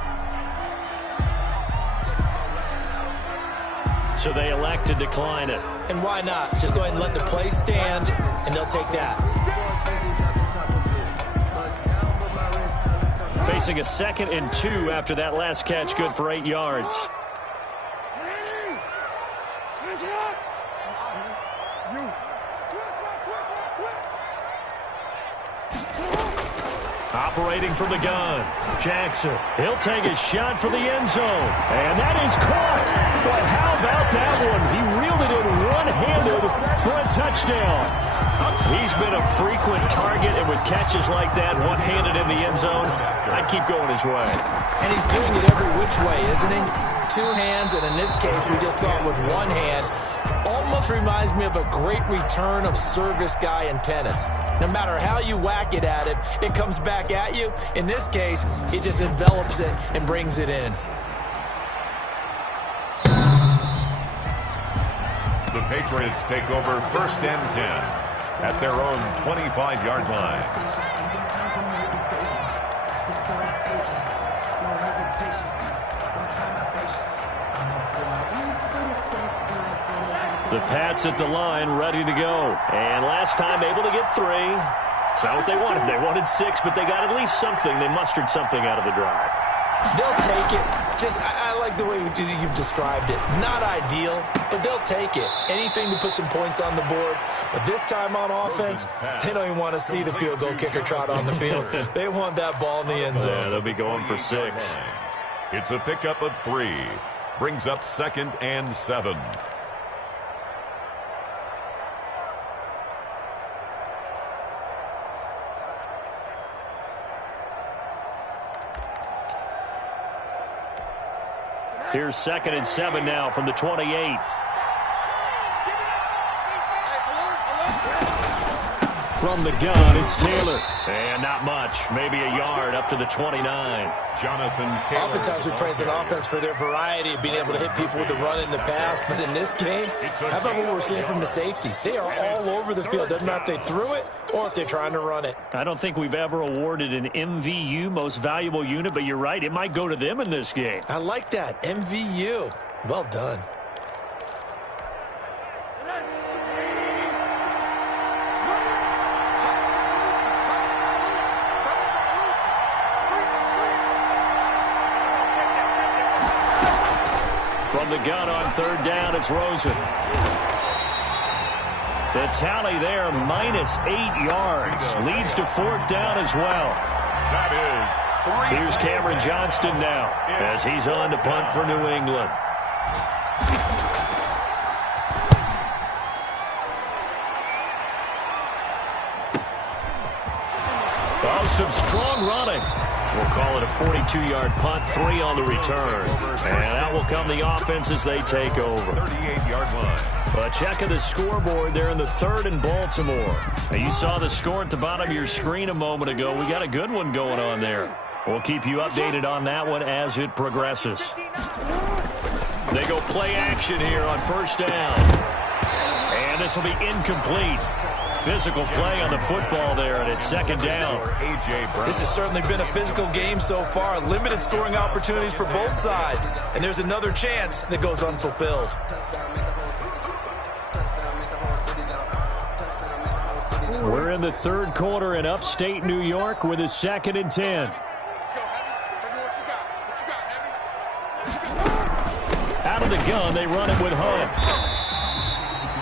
So they elect to decline it. And why not? Just go ahead and let the play stand, and they'll take that. Facing a 2nd and 2 after that last catch, good for 8 yards. Operating from the gun, Jackson. He'll take a shot for the end zone. And that is caught. But how about that one? He reeled it in one-handed for a touchdown. He's been a frequent target, and with catches like that, one-handed in the end zone, I'd keep going his way. And he's doing it every which way, isn't he? 2 hands, and in this case, we just saw it with 1 hand. Almost reminds me of a great return of service guy in tennis. No matter how you whack it at him, it comes back at you. In this case, he just envelops it and brings it in. The Patriots take over 1st and 10 at their own 25-yard line. The Pats at the line, ready to go. And last time able to get 3. It's not what they wanted. They wanted 6, but they got at least something. They mustered something out of the drive. They'll take it. I like the way you've described it. Not ideal, but they'll take it. Anything to put some points on the board. But this time on offense, they don't even want to see the field goal kicker trot on the field. They want that ball in the end zone. Yeah, they'll be going for 6. It's a pickup of 3. Brings up 2nd and 7. Here's 2nd and 7 now from the 28. From the gun, it's Taylor. And not much. Maybe a yard up to the 29. Jonathan Taylor. Oftentimes we praise an offense for their variety of being able to hit people with the run in the pass. But in this game, how about what we're seeing from the safeties? They are all over the field. Doesn't matter if they threw it or if they're trying to run it. I don't think we've ever awarded an MVU, most valuable unit, but you're right. It might go to them in this game. I like that. MVU. Well done. From the gun on 3rd down, it's Rosen. The tally there, minus 8 yards. Leads to 4th down as well. That is 3. Here's Cameron Johnston now as he's on to punt for New England. Oh, some strong running. We'll call it a 42-yard punt, 3 on the return. And out will come the offense as they take over. 38-yard line. A check of the scoreboard there in the 3rd and Baltimore. Now, you saw the score at the bottom of your screen a moment ago. We got a good one going on there. We'll keep you updated on that one as it progresses. They go play action here on 1st down. And this will be incomplete. Physical play on the football there, and it's 2nd down. This has certainly been a physical game so far. Limited scoring opportunities for both sides. And there's another chance that goes unfulfilled. We're in the 3rd quarter in upstate New York with a 2nd and 10. Out of the gun, they run it with Hunt.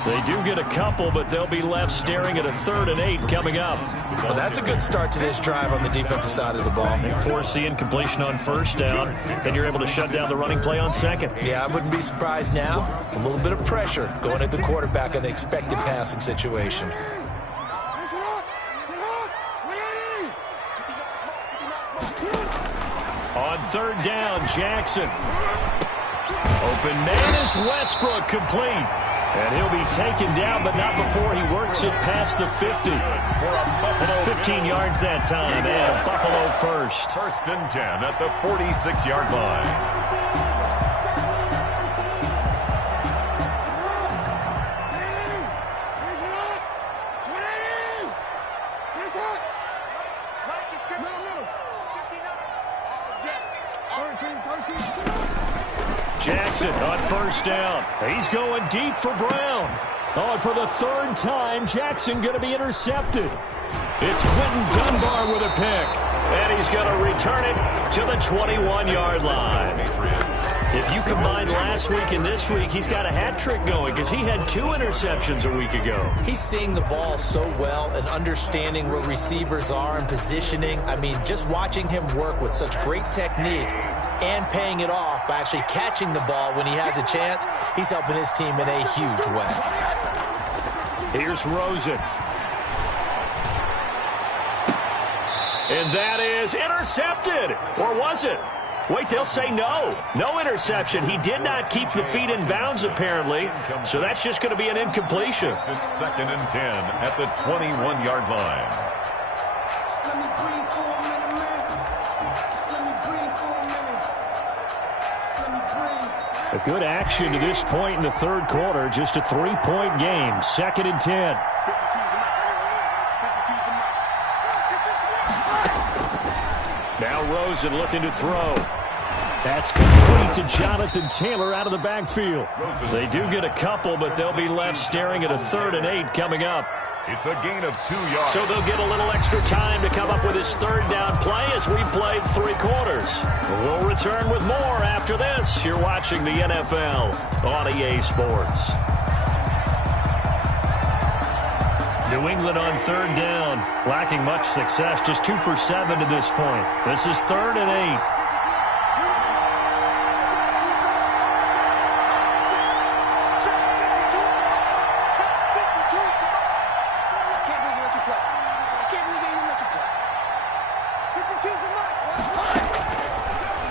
They do get a couple, but they'll be left staring at a 3rd and 8 coming up. Well, that's a good start to this drive on the defensive side of the ball. They force the incompletion on 1st down. Then you're able to shut down the running play on 2nd. Yeah, I wouldn't be surprised now. A little bit of pressure going at the quarterback in the expected passing situation. On 3rd down, Jackson. Open man is Westbrook, complete. And he'll be taken down, but not before he works it past the 50. 15 yards that time, and Buffalo first. First and 10 at the 46-yard line. Jackson on first down. He's going deep for Brown. Oh, and for the third time, Jackson going to be intercepted. It's Quentin Dunbar with a pick. And he's going to return it to the 21-yard line. If you combine last week and this week, he's got a hat trick going because he had 2 interceptions a week ago. He's seeing the ball so well and understanding where receivers are and positioning. I mean, just watching him work with such great technique and paying it off by actually catching the ball when he has a chance, he's helping his team in a huge way. Here's Rosen. And that is intercepted. Or was it? Wait, they'll say no. No interception. He did not keep the feet in bounds, apparently. So that's just going to be an incompletion. It's second and 10 at the 21-yard line. A good action to this point in the third quarter. Just a 3-point game. Second and 10. Now Rosen looking to throw. That's complete to Jonathan Taylor out of the backfield. They do get a couple, but they'll be left staring at a 3rd and 8 coming up. It's a gain of 2 yards. So they'll get a little extra time to come up with his third down play as we've played 3 quarters. We'll return with more after this. You're watching the NFL on EA Sports. New England on 3rd down, lacking much success, just 2 for 7 to this point. This is 3rd and 8.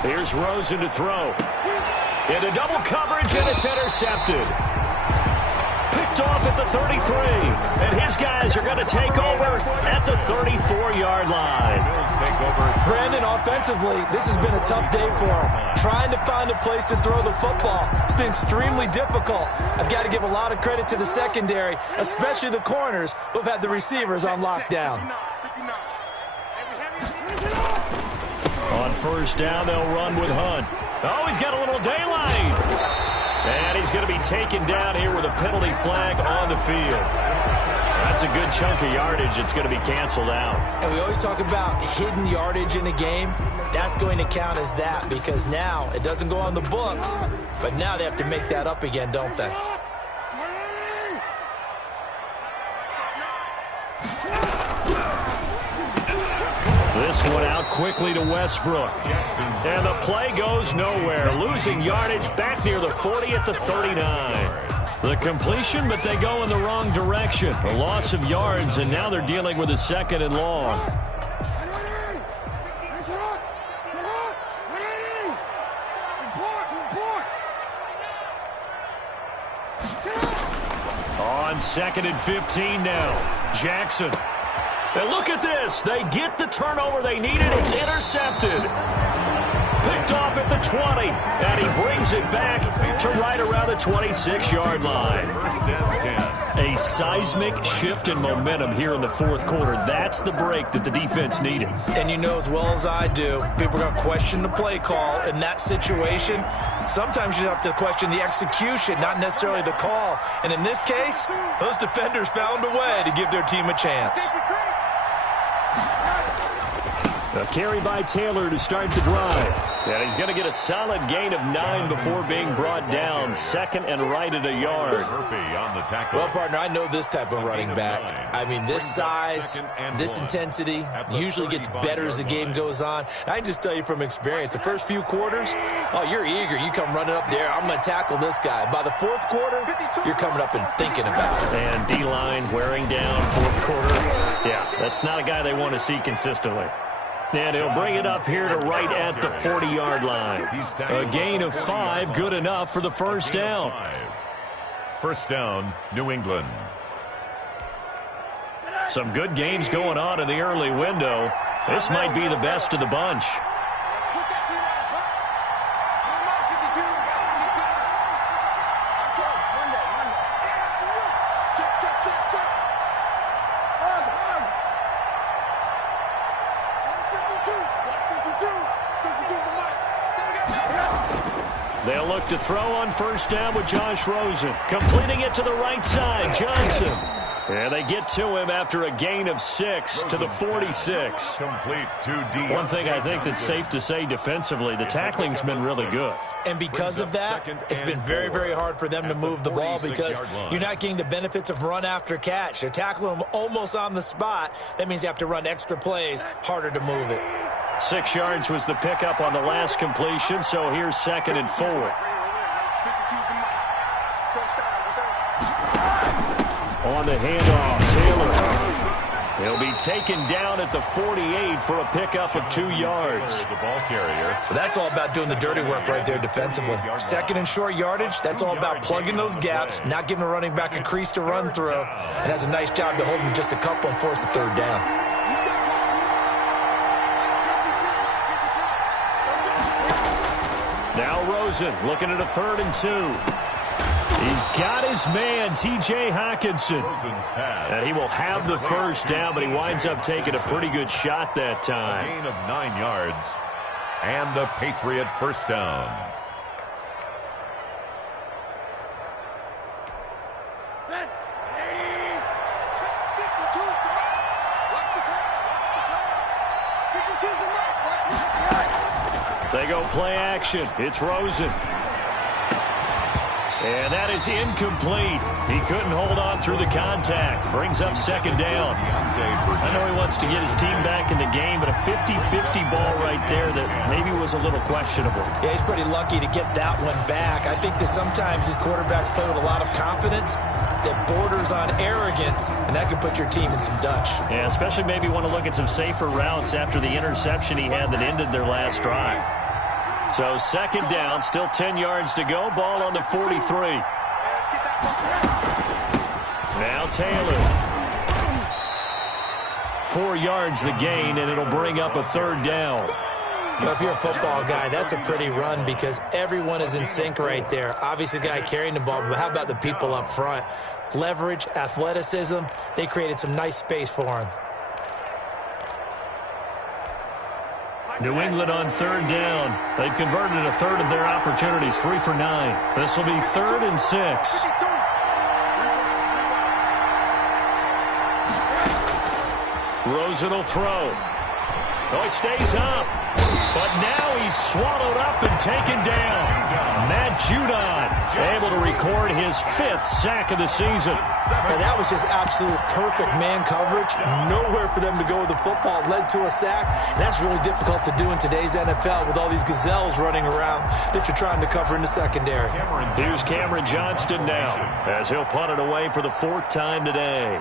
Here's Rosen to throw. Into double coverage, and it's intercepted. Picked off at the 33. And his guys are going to take over at the 34-yard line. Brandon, offensively, this has been a tough day for him. Trying to find a place to throw the football. It's been extremely difficult. I've got to give a lot of credit to the secondary, especially the corners who have had the receivers on lockdown. On first down, they'll run with Hunt. Oh, he's got a little daylight. And he's going to be taken down here with a penalty flag on the field. That's a good chunk of yardage. It's going to be canceled out. And we always talk about hidden yardage in a game. That's going to count as that because now it doesn't go on the books, but now they have to make that up again, don't they? This one out quickly to Westbrook. And the play goes nowhere. Losing yardage back near the 40 at the 39. The completion, but they go in the wrong direction. A loss of yards, and now they're dealing with a 2nd and long. On 2nd and 15 now. Jackson. And look at this. They get the turnover they needed. It's intercepted. Picked off at the 20. And he brings it back to right around the 26-yard line. A seismic shift in momentum here in the fourth quarter. That's the break that the defense needed. And you know as well as I do, people are going to question the play call in that situation. Sometimes you have to question the execution, not necessarily the call. And in this case, those defenders found a way to give their team a chance. A carry by Taylor to start the drive. And he's going to get a solid gain of 9 before being brought down. 2nd and right at a yard. Well, partner, I know this type of running back. I mean, this size, this intensity usually gets better as the game goes on. I can just tell you from experience, the first few quarters, oh, you're eager. You come running up there. I'm going to tackle this guy. By the fourth quarter, you're coming up and thinking about it. And D-line wearing down fourth quarter. Yeah, that's not a guy they want to see consistently. And he'll bring it up here to right at the 40-yard line. A gain of 5, good enough for the first down. first down, New England. Some good games going on in the early window. This might be the best of the bunch. They'll look to throw on first down with Josh Rosen. Completing it to the right side, Johnson. And they get to him after a gain of 6 to the 46. Complete to D. One thing I think that's safe to say defensively, the tackling's been really good. And because of that, it's been very, very hard for them to move the ball because you're not getting the benefits of run after catch. They're tackling them almost on the spot. That means you have to run extra plays, harder to move it. 6 yards was the pickup on the last completion, so here's 2nd and 4. On the handoff, Taylor. He'll be taken down at the 48 for a pickup of 2 yards. The ball carrier. That's all about doing the dirty work right there defensively. 2nd and short yardage, that's all about plugging those gaps, not giving a running back a crease to run through, and has a nice job to hold him just a couple and force a 3rd down. Now Rosen looking at a 3rd and 2. He's got his man, T.J. Hockenson. And he will have the first down, but he winds up taking a pretty good shot that time. A gain of 9 yards and the Patriot first down. They go play action. It's Rosen. And that is incomplete. He couldn't hold on through the contact. Brings up 2nd down. I know he wants to get his team back in the game, but a 50-50 ball right there that maybe was a little questionable. Yeah, he's pretty lucky to get that one back. I think that sometimes these quarterbacks play with a lot of confidence that borders on arrogance, and that can put your team in some Dutch. Yeah, especially maybe want to look at some safer routes after the interception he had that ended their last drive. So 2nd down, still 10 yards to go. Ball on the 43. Now Taylor. 4 yards the gain, and it'll bring up a 3rd down. Well, if you're a football guy, that's a pretty run because everyone is in sync right there. Obviously, the guy carrying the ball, but how about the people up front? Leverage, athleticism, they created some nice space for him. New England on 3rd down. They've converted a 1/3 of their opportunities, 3 for 9. This will be 3rd and 6. Rosen will throw. Oh, he stays up. But now he's swallowed up and taken down. Matt Judon able to record his 5th sack of the season. And that was just absolute perfect man coverage. Nowhere for them to go with the football. Led to a sack. And that's really difficult to do in today's NFL with all these gazelles running around that you're trying to cover in the secondary. Here's Cameron Johnston now as he'll punt it away for the 4th time today.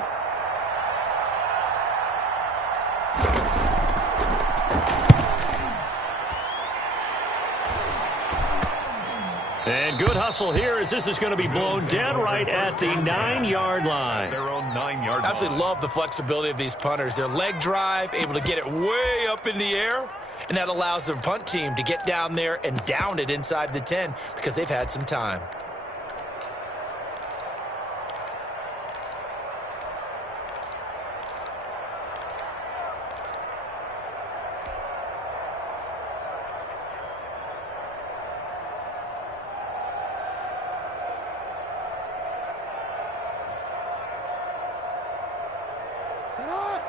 And good hustle here as this is going to be blown dead right at the 9-yard line. Their own 9-yard line. Absolutely love the flexibility of these punters. Their leg drive, able to get it way up in the air, and that allows their punt team to get down there and down it inside the 10 because they've had some time.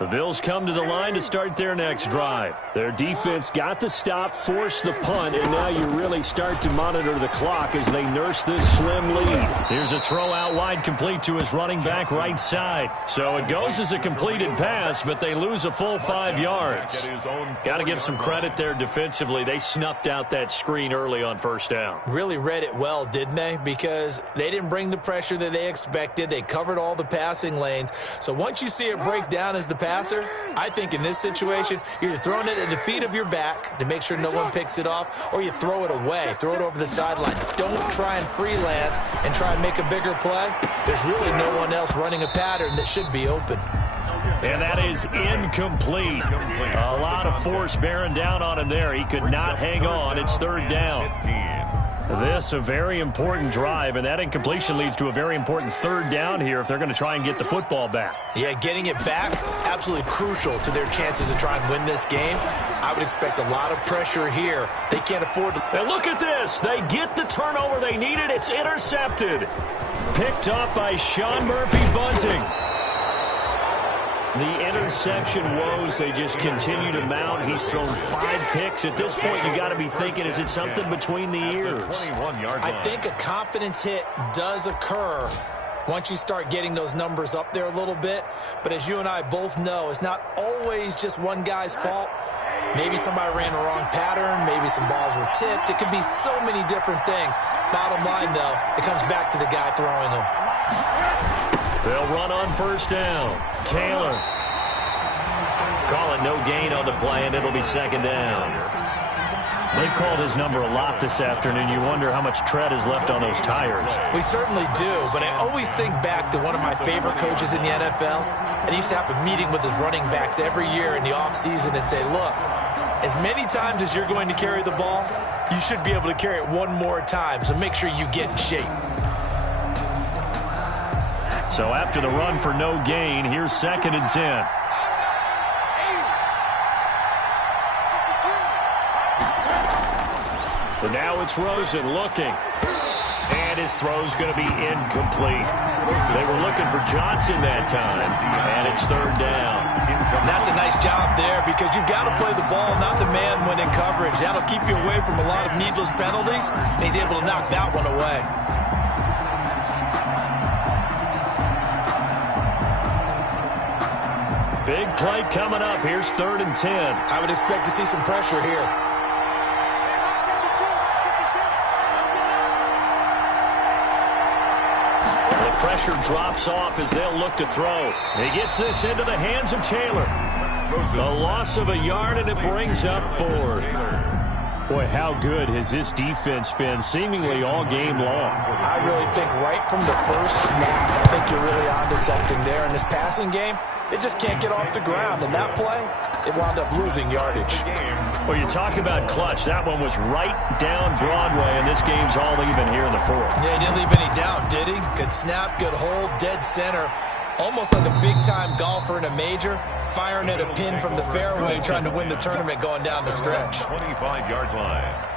The Bills come to the line to start their next drive. Their defense got the stop, forced the punt, and now you really start to monitor the clock as they nurse this slim lead. Here's a throw out wide, complete to his running back right side. So it goes as a completed pass, but they lose a full 5 yards. Got to give some credit there defensively. They snuffed out that screen early on 1st down. Really read it well, didn't they? Because they didn't bring the pressure that they expected. They covered all the passing lanes. So once you see it break down as the pass passer, I think in this situation, you're either throwing it at the feet of your back to make sure no one picks it off, or you throw it away, throw it over the sideline. Don't try and freelance and try and make a bigger play. There's really no one else running a pattern that should be open. And that is incomplete. A lot of force bearing down on him there. He could not hang on. It's third down. This a very important drive, and that incompletion leads to a very important third down here if they're going to try and get the football back. Yeah, getting it back, absolutely crucial to their chances to try and win this game. I would expect a lot of pressure here. They can't afford to... And look at this. They get the turnover they needed. It's intercepted. Picked up by Sean Murphy-Bunting. The interception woes, they just continue to mount. He's thrown 5 picks. At this point, you got to be thinking, is it something between the ears? I think a confidence hit does occur once you start getting those numbers up there a little bit. But as you and I both know, it's not always just one guy's fault. Maybe somebody ran the wrong pattern. Maybe some balls were tipped. It could be so many different things. Bottom line, though, it comes back to the guy throwing them. They'll run on first down. Taylor. Call it no gain on the play, and it'll be second down. They've called his number a lot this afternoon. You wonder how much tread is left on those tires. We certainly do, but I always think back to one of my favorite coaches in the NFL, and he used to have a meeting with his running backs every year in the offseason and say, look, as many times as you're going to carry the ball, you should be able to carry it one more time, so make sure you get in shape. So after the run for no gain, here's 2nd and 10. But now it's Rosen looking. And his throw's going to be incomplete. They were looking for Johnson that time. And it's third down. And that's a nice job there because you've got to play the ball, not the man when in coverage. That'll keep you away from a lot of needless penalties. And he's able to knock that one away. Big play coming up. Here's 3rd and 10. I would expect to see some pressure here. The pressure drops off as they'll look to throw. He gets this into the hands of Taylor. A loss of a yard, and it brings up 4th. Boy, how good has this defense been seemingly all game long? I really think right from the first snap, I think you're really onto something there in this passing game. It just can't get off the ground. And that play, it wound up losing yardage. Well, you talk about clutch. That one was right down Broadway, and this game's all even here in the 4th. Yeah, he didn't leave any doubt, did he? Good snap, good hold, dead center. Almost like a big-time golfer in a major, firing at a pin from the fairway, trying to win the tournament going down the stretch. 25-yard line.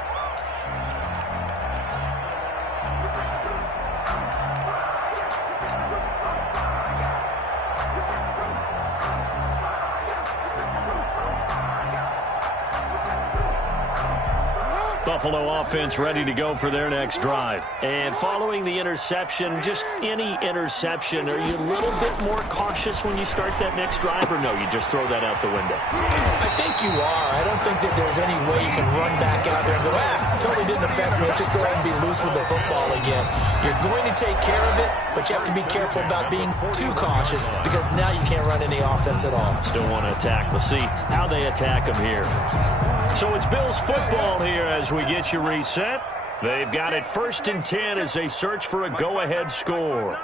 Buffalo offense ready to go for their next drive. And following the interception, just any interception, are you a little bit more cautious when you start that next drive, or no, you just throw that out the window? I think you are. I don't think that there's any way you can run back out there and go, totally didn't affect me. Let's just go ahead and be loose with the football again. You're going to take care of it, but you have to be careful about being too cautious because now you can't run any offense at all. Still want to attack. We'll see how they attack them here. So it's Bills football here as we get you reset. They've got it 1st and 10 as they search for a go-ahead score.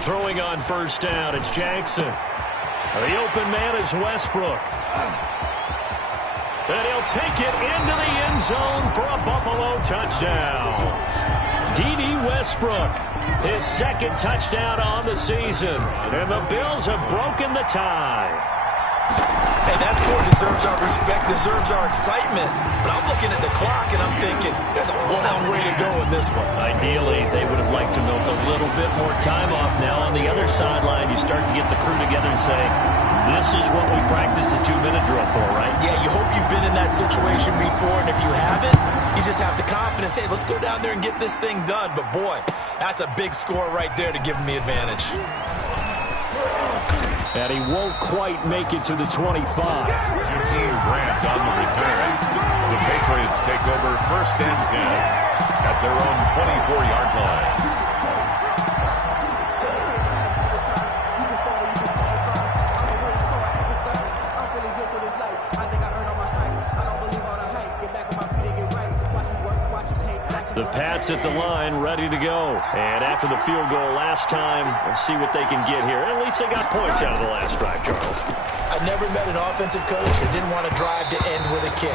Throwing on first down, it's Jackson. The open man is Westbrook. And he'll take it into the end zone for a Buffalo touchdown. D.D. Westbrook, his 2nd touchdown on the season. And the Bills have broken the tie. Hey, that score deserves our respect, deserves our excitement. But I'm looking at the clock and I'm thinking, there's a long way to go in this one. Ideally, they would have liked to milk a little bit more time off now. On the other sideline, you start to get the crew together and say, this is what we practiced a 2-minute drill for, right? Yeah, you hope you've been in that situation before, and if you haven't, you just have the confidence, hey, let's go down there and get this thing done. But boy, that's a big score right there to give them the advantage. And he won't quite make it to the 25. Jakeem Grant on the return. The Patriots take over 1st and 10 at their own 24-yard line. The Pats at the line, ready to go. And after the field goal last time, we'll see what they can get here. At least they got points out of the last drive, Charles. I never met an offensive coach that didn't want to drive to end with a kick.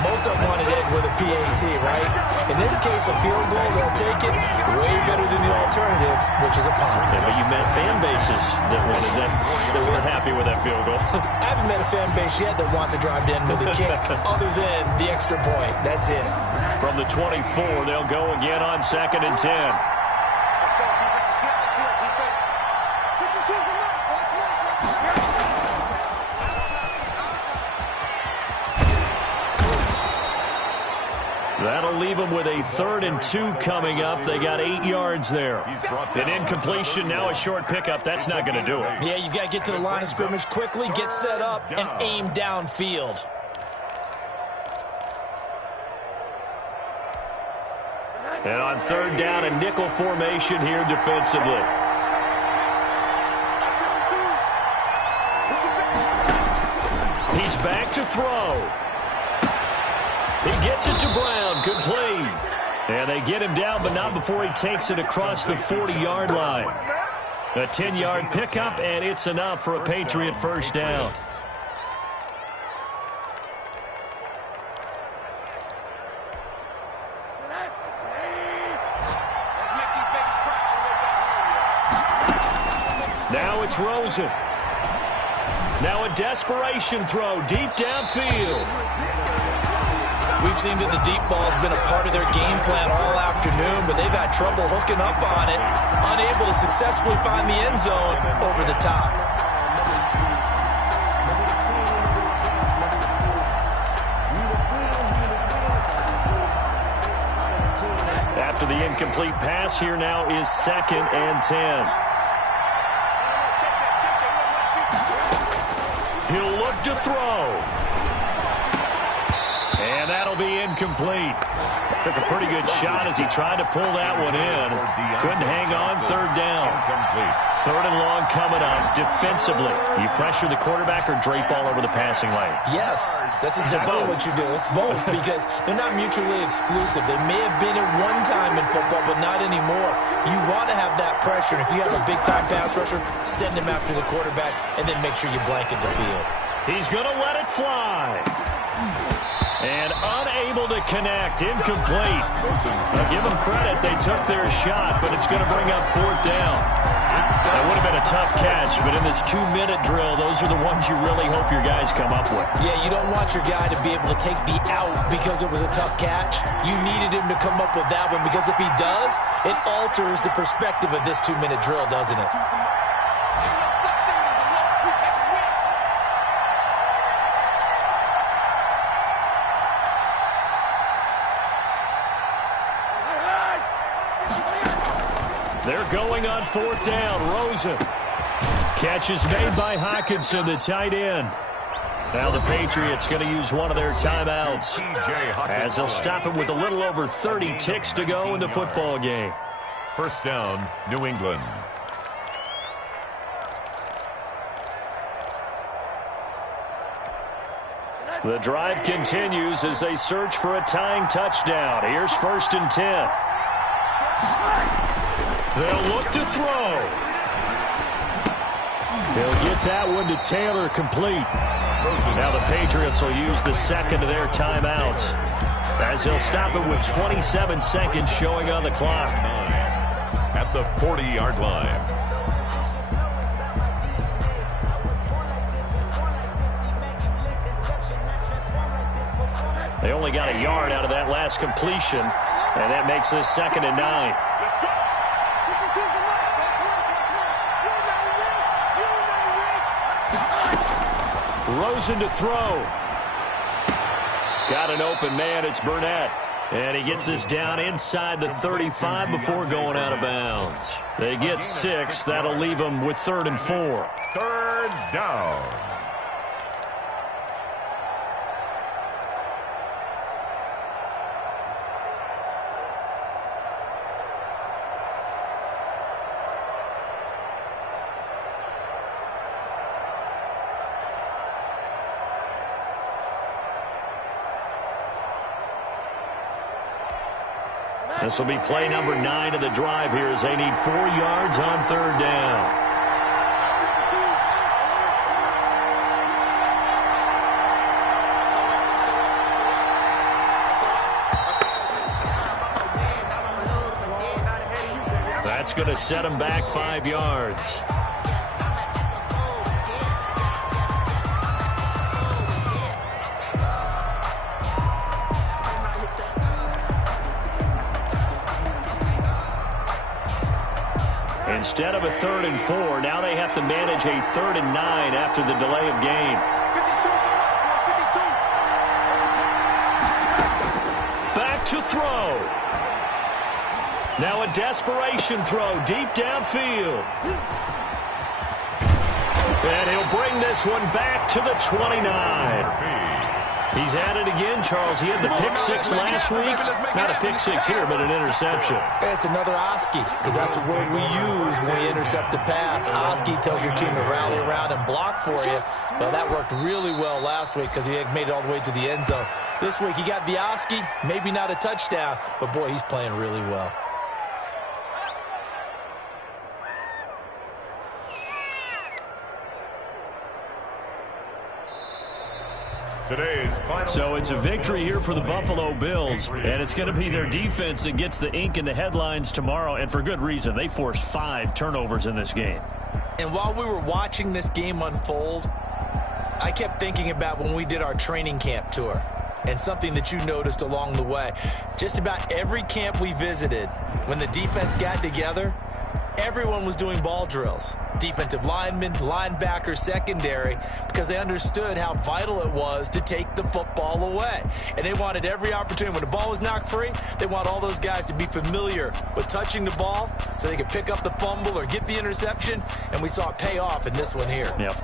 Most of them wanted to end with a PAT, right? In this case, a field goal, they'll take it way better than the alternative, which is a punt. Yeah, but you met fan bases that weren't happy with that field goal. I haven't met a fan base yet that wants to drive to end with a kick other than the extra point. That's it. From the 24, they'll go again on 2nd and 10. Let's go, defense. Let's get the field, defense. Put your teams in line. Watch one. That'll leave them with a 3rd and 2 coming up. They got 8 yards there. An incompletion, now a short pickup. That's not going to do it. Yeah, you've got to get to the line of scrimmage quickly, get set up, and aim downfield. And on 3rd down, a nickel formation here defensively. He's back to throw. He gets it to Brown. Complete. And they get him down, but not before he takes it across the 40-yard line. A 10-yard pickup, and it's enough for a Patriot 1st down. Now it's Rosen. Now a desperation throw deep downfield. We've seen that the deep ball's been a part of their game plan all afternoon, but they've had trouble hooking up on it, unable to successfully find the end zone over the top. After the incomplete pass, here now is 2nd and 10. He'll look to throw. And that'll be incomplete. Took a pretty good shot as he tried to pull that one in. Couldn't hang on. 3rd down. 3rd and long coming up. Defensively, you pressure the quarterback or drape all over the passing lane? Yes, that's exactly what you do. It's both because they're not mutually exclusive. They may have been at one time in football, but not anymore. You want to have that pressure. If you have a big-time pass rusher, send him after the quarterback and then make sure you blanket the field. He's going to let it fly. And unable to connect. Incomplete. Now give them credit. They took their shot, but it's going to bring up 4th down. That would have been a tough catch, but in this 2-minute drill, those are the ones you really hope your guys come up with. Yeah, you don't want your guy to be able to take the out because it was a tough catch. You needed him to come up with that one because if he does, it alters the perspective of this 2-minute drill, doesn't it? They're going on 4th down. Rosen. Catch is made by Hockenson, the tight end. Now the Patriots going to use one of their timeouts as they'll stop it with a little over 30 ticks to go in the football game. 1st down, New England. The drive continues as they search for a tying touchdown. Here's 1st and 10. They'll look to throw. They'll get that one to Taylor, complete. Now the Patriots will use the 2nd of their timeouts as they'll stop it with 27 seconds showing on the clock. At the 40-yard line. They only got a yard out of that last completion, and that makes this 2nd and 9. Rosen to throw. Got an open man. It's Burnett. And he gets this down inside the 35 before going out of bounds. They get 6. That'll leave them with 3rd and 4. 3rd down. This will be play number 9 of the drive here as they need 4 yards on 3rd down. That's going to set them back 5 yards. Instead of a 3rd and 4, now they have to manage a 3rd and 9 after the delay of game. 52. Back to throw. Now a desperation throw deep downfield. And he'll bring this one back to the 29. He's at it again, Charles. He had the pick 6 last week. Not a pick 6 here, but an interception. It's another Oski, because that's the word we use when we intercept a pass. Oski tells your team to rally around and block for you. Well, that worked really well last week because he had made it all the way to the end zone. This week he got the Oski, maybe not a touchdown, but boy, he's playing really well. So it's a victory here for the Buffalo Bills, and it's going to be their defense that gets the ink in the headlines tomorrow, and for good reason. They forced 5 turnovers in this game. And while we were watching this game unfold, I kept thinking about when we did our training camp tour and something that you noticed along the way. Just about every camp we visited, when the defense got together, everyone was doing ball drills. Defensive linemen, linebackers, secondary, because they understood how vital it was to take the football away. And they wanted every opportunity. When the ball was knocked free, they want all those guys to be familiar with touching the ball so they could pick up the fumble or get the interception. And we saw it pay off in this one here. Yep.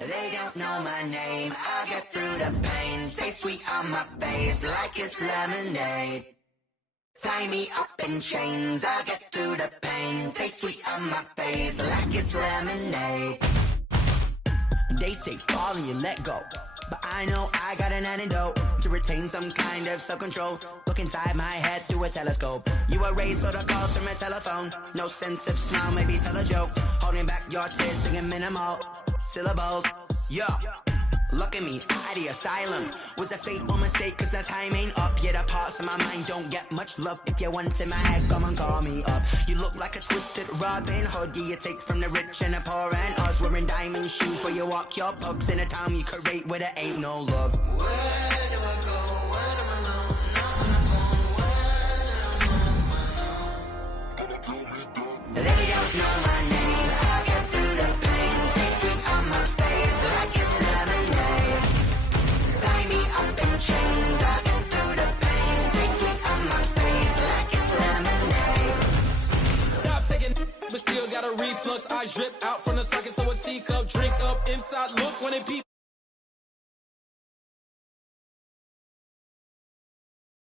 They don't know my name. I get through the pain. Taste sweet on my face like it's lemonade. Tie me up in chains, I get through the pain. Taste sweet on my face like it's lemonade. They say fall and you let go, but I know I got an antidote to retain some kind of self-control. Look inside my head through a telescope. You erase all the calls from a telephone. No sense of smile, maybe tell a joke. Holding back your tears, singing minimal syllables. Yo, look at me, at the asylum. Was a fate or mistake, cause the time ain't up. Yeah, the parts of my mind don't get much love. If you want in my head, come and call me up. You look like a twisted Robin Hood. Yeah, you take from the rich and the poor and us. Wearing diamond shoes where you walk your pugs in a town you create where there ain't no love. Where do I go? When I'm alone? They don't know my name. I get through the pain. Taste sweet on my face like it's lemonade. Tie me up in chains. I get through the pain. Taste sweet on my face like it's lemonade. Stop taking, but still got a reflux. I drip out from the socket to a teacup. Drink up inside. Look when it peep.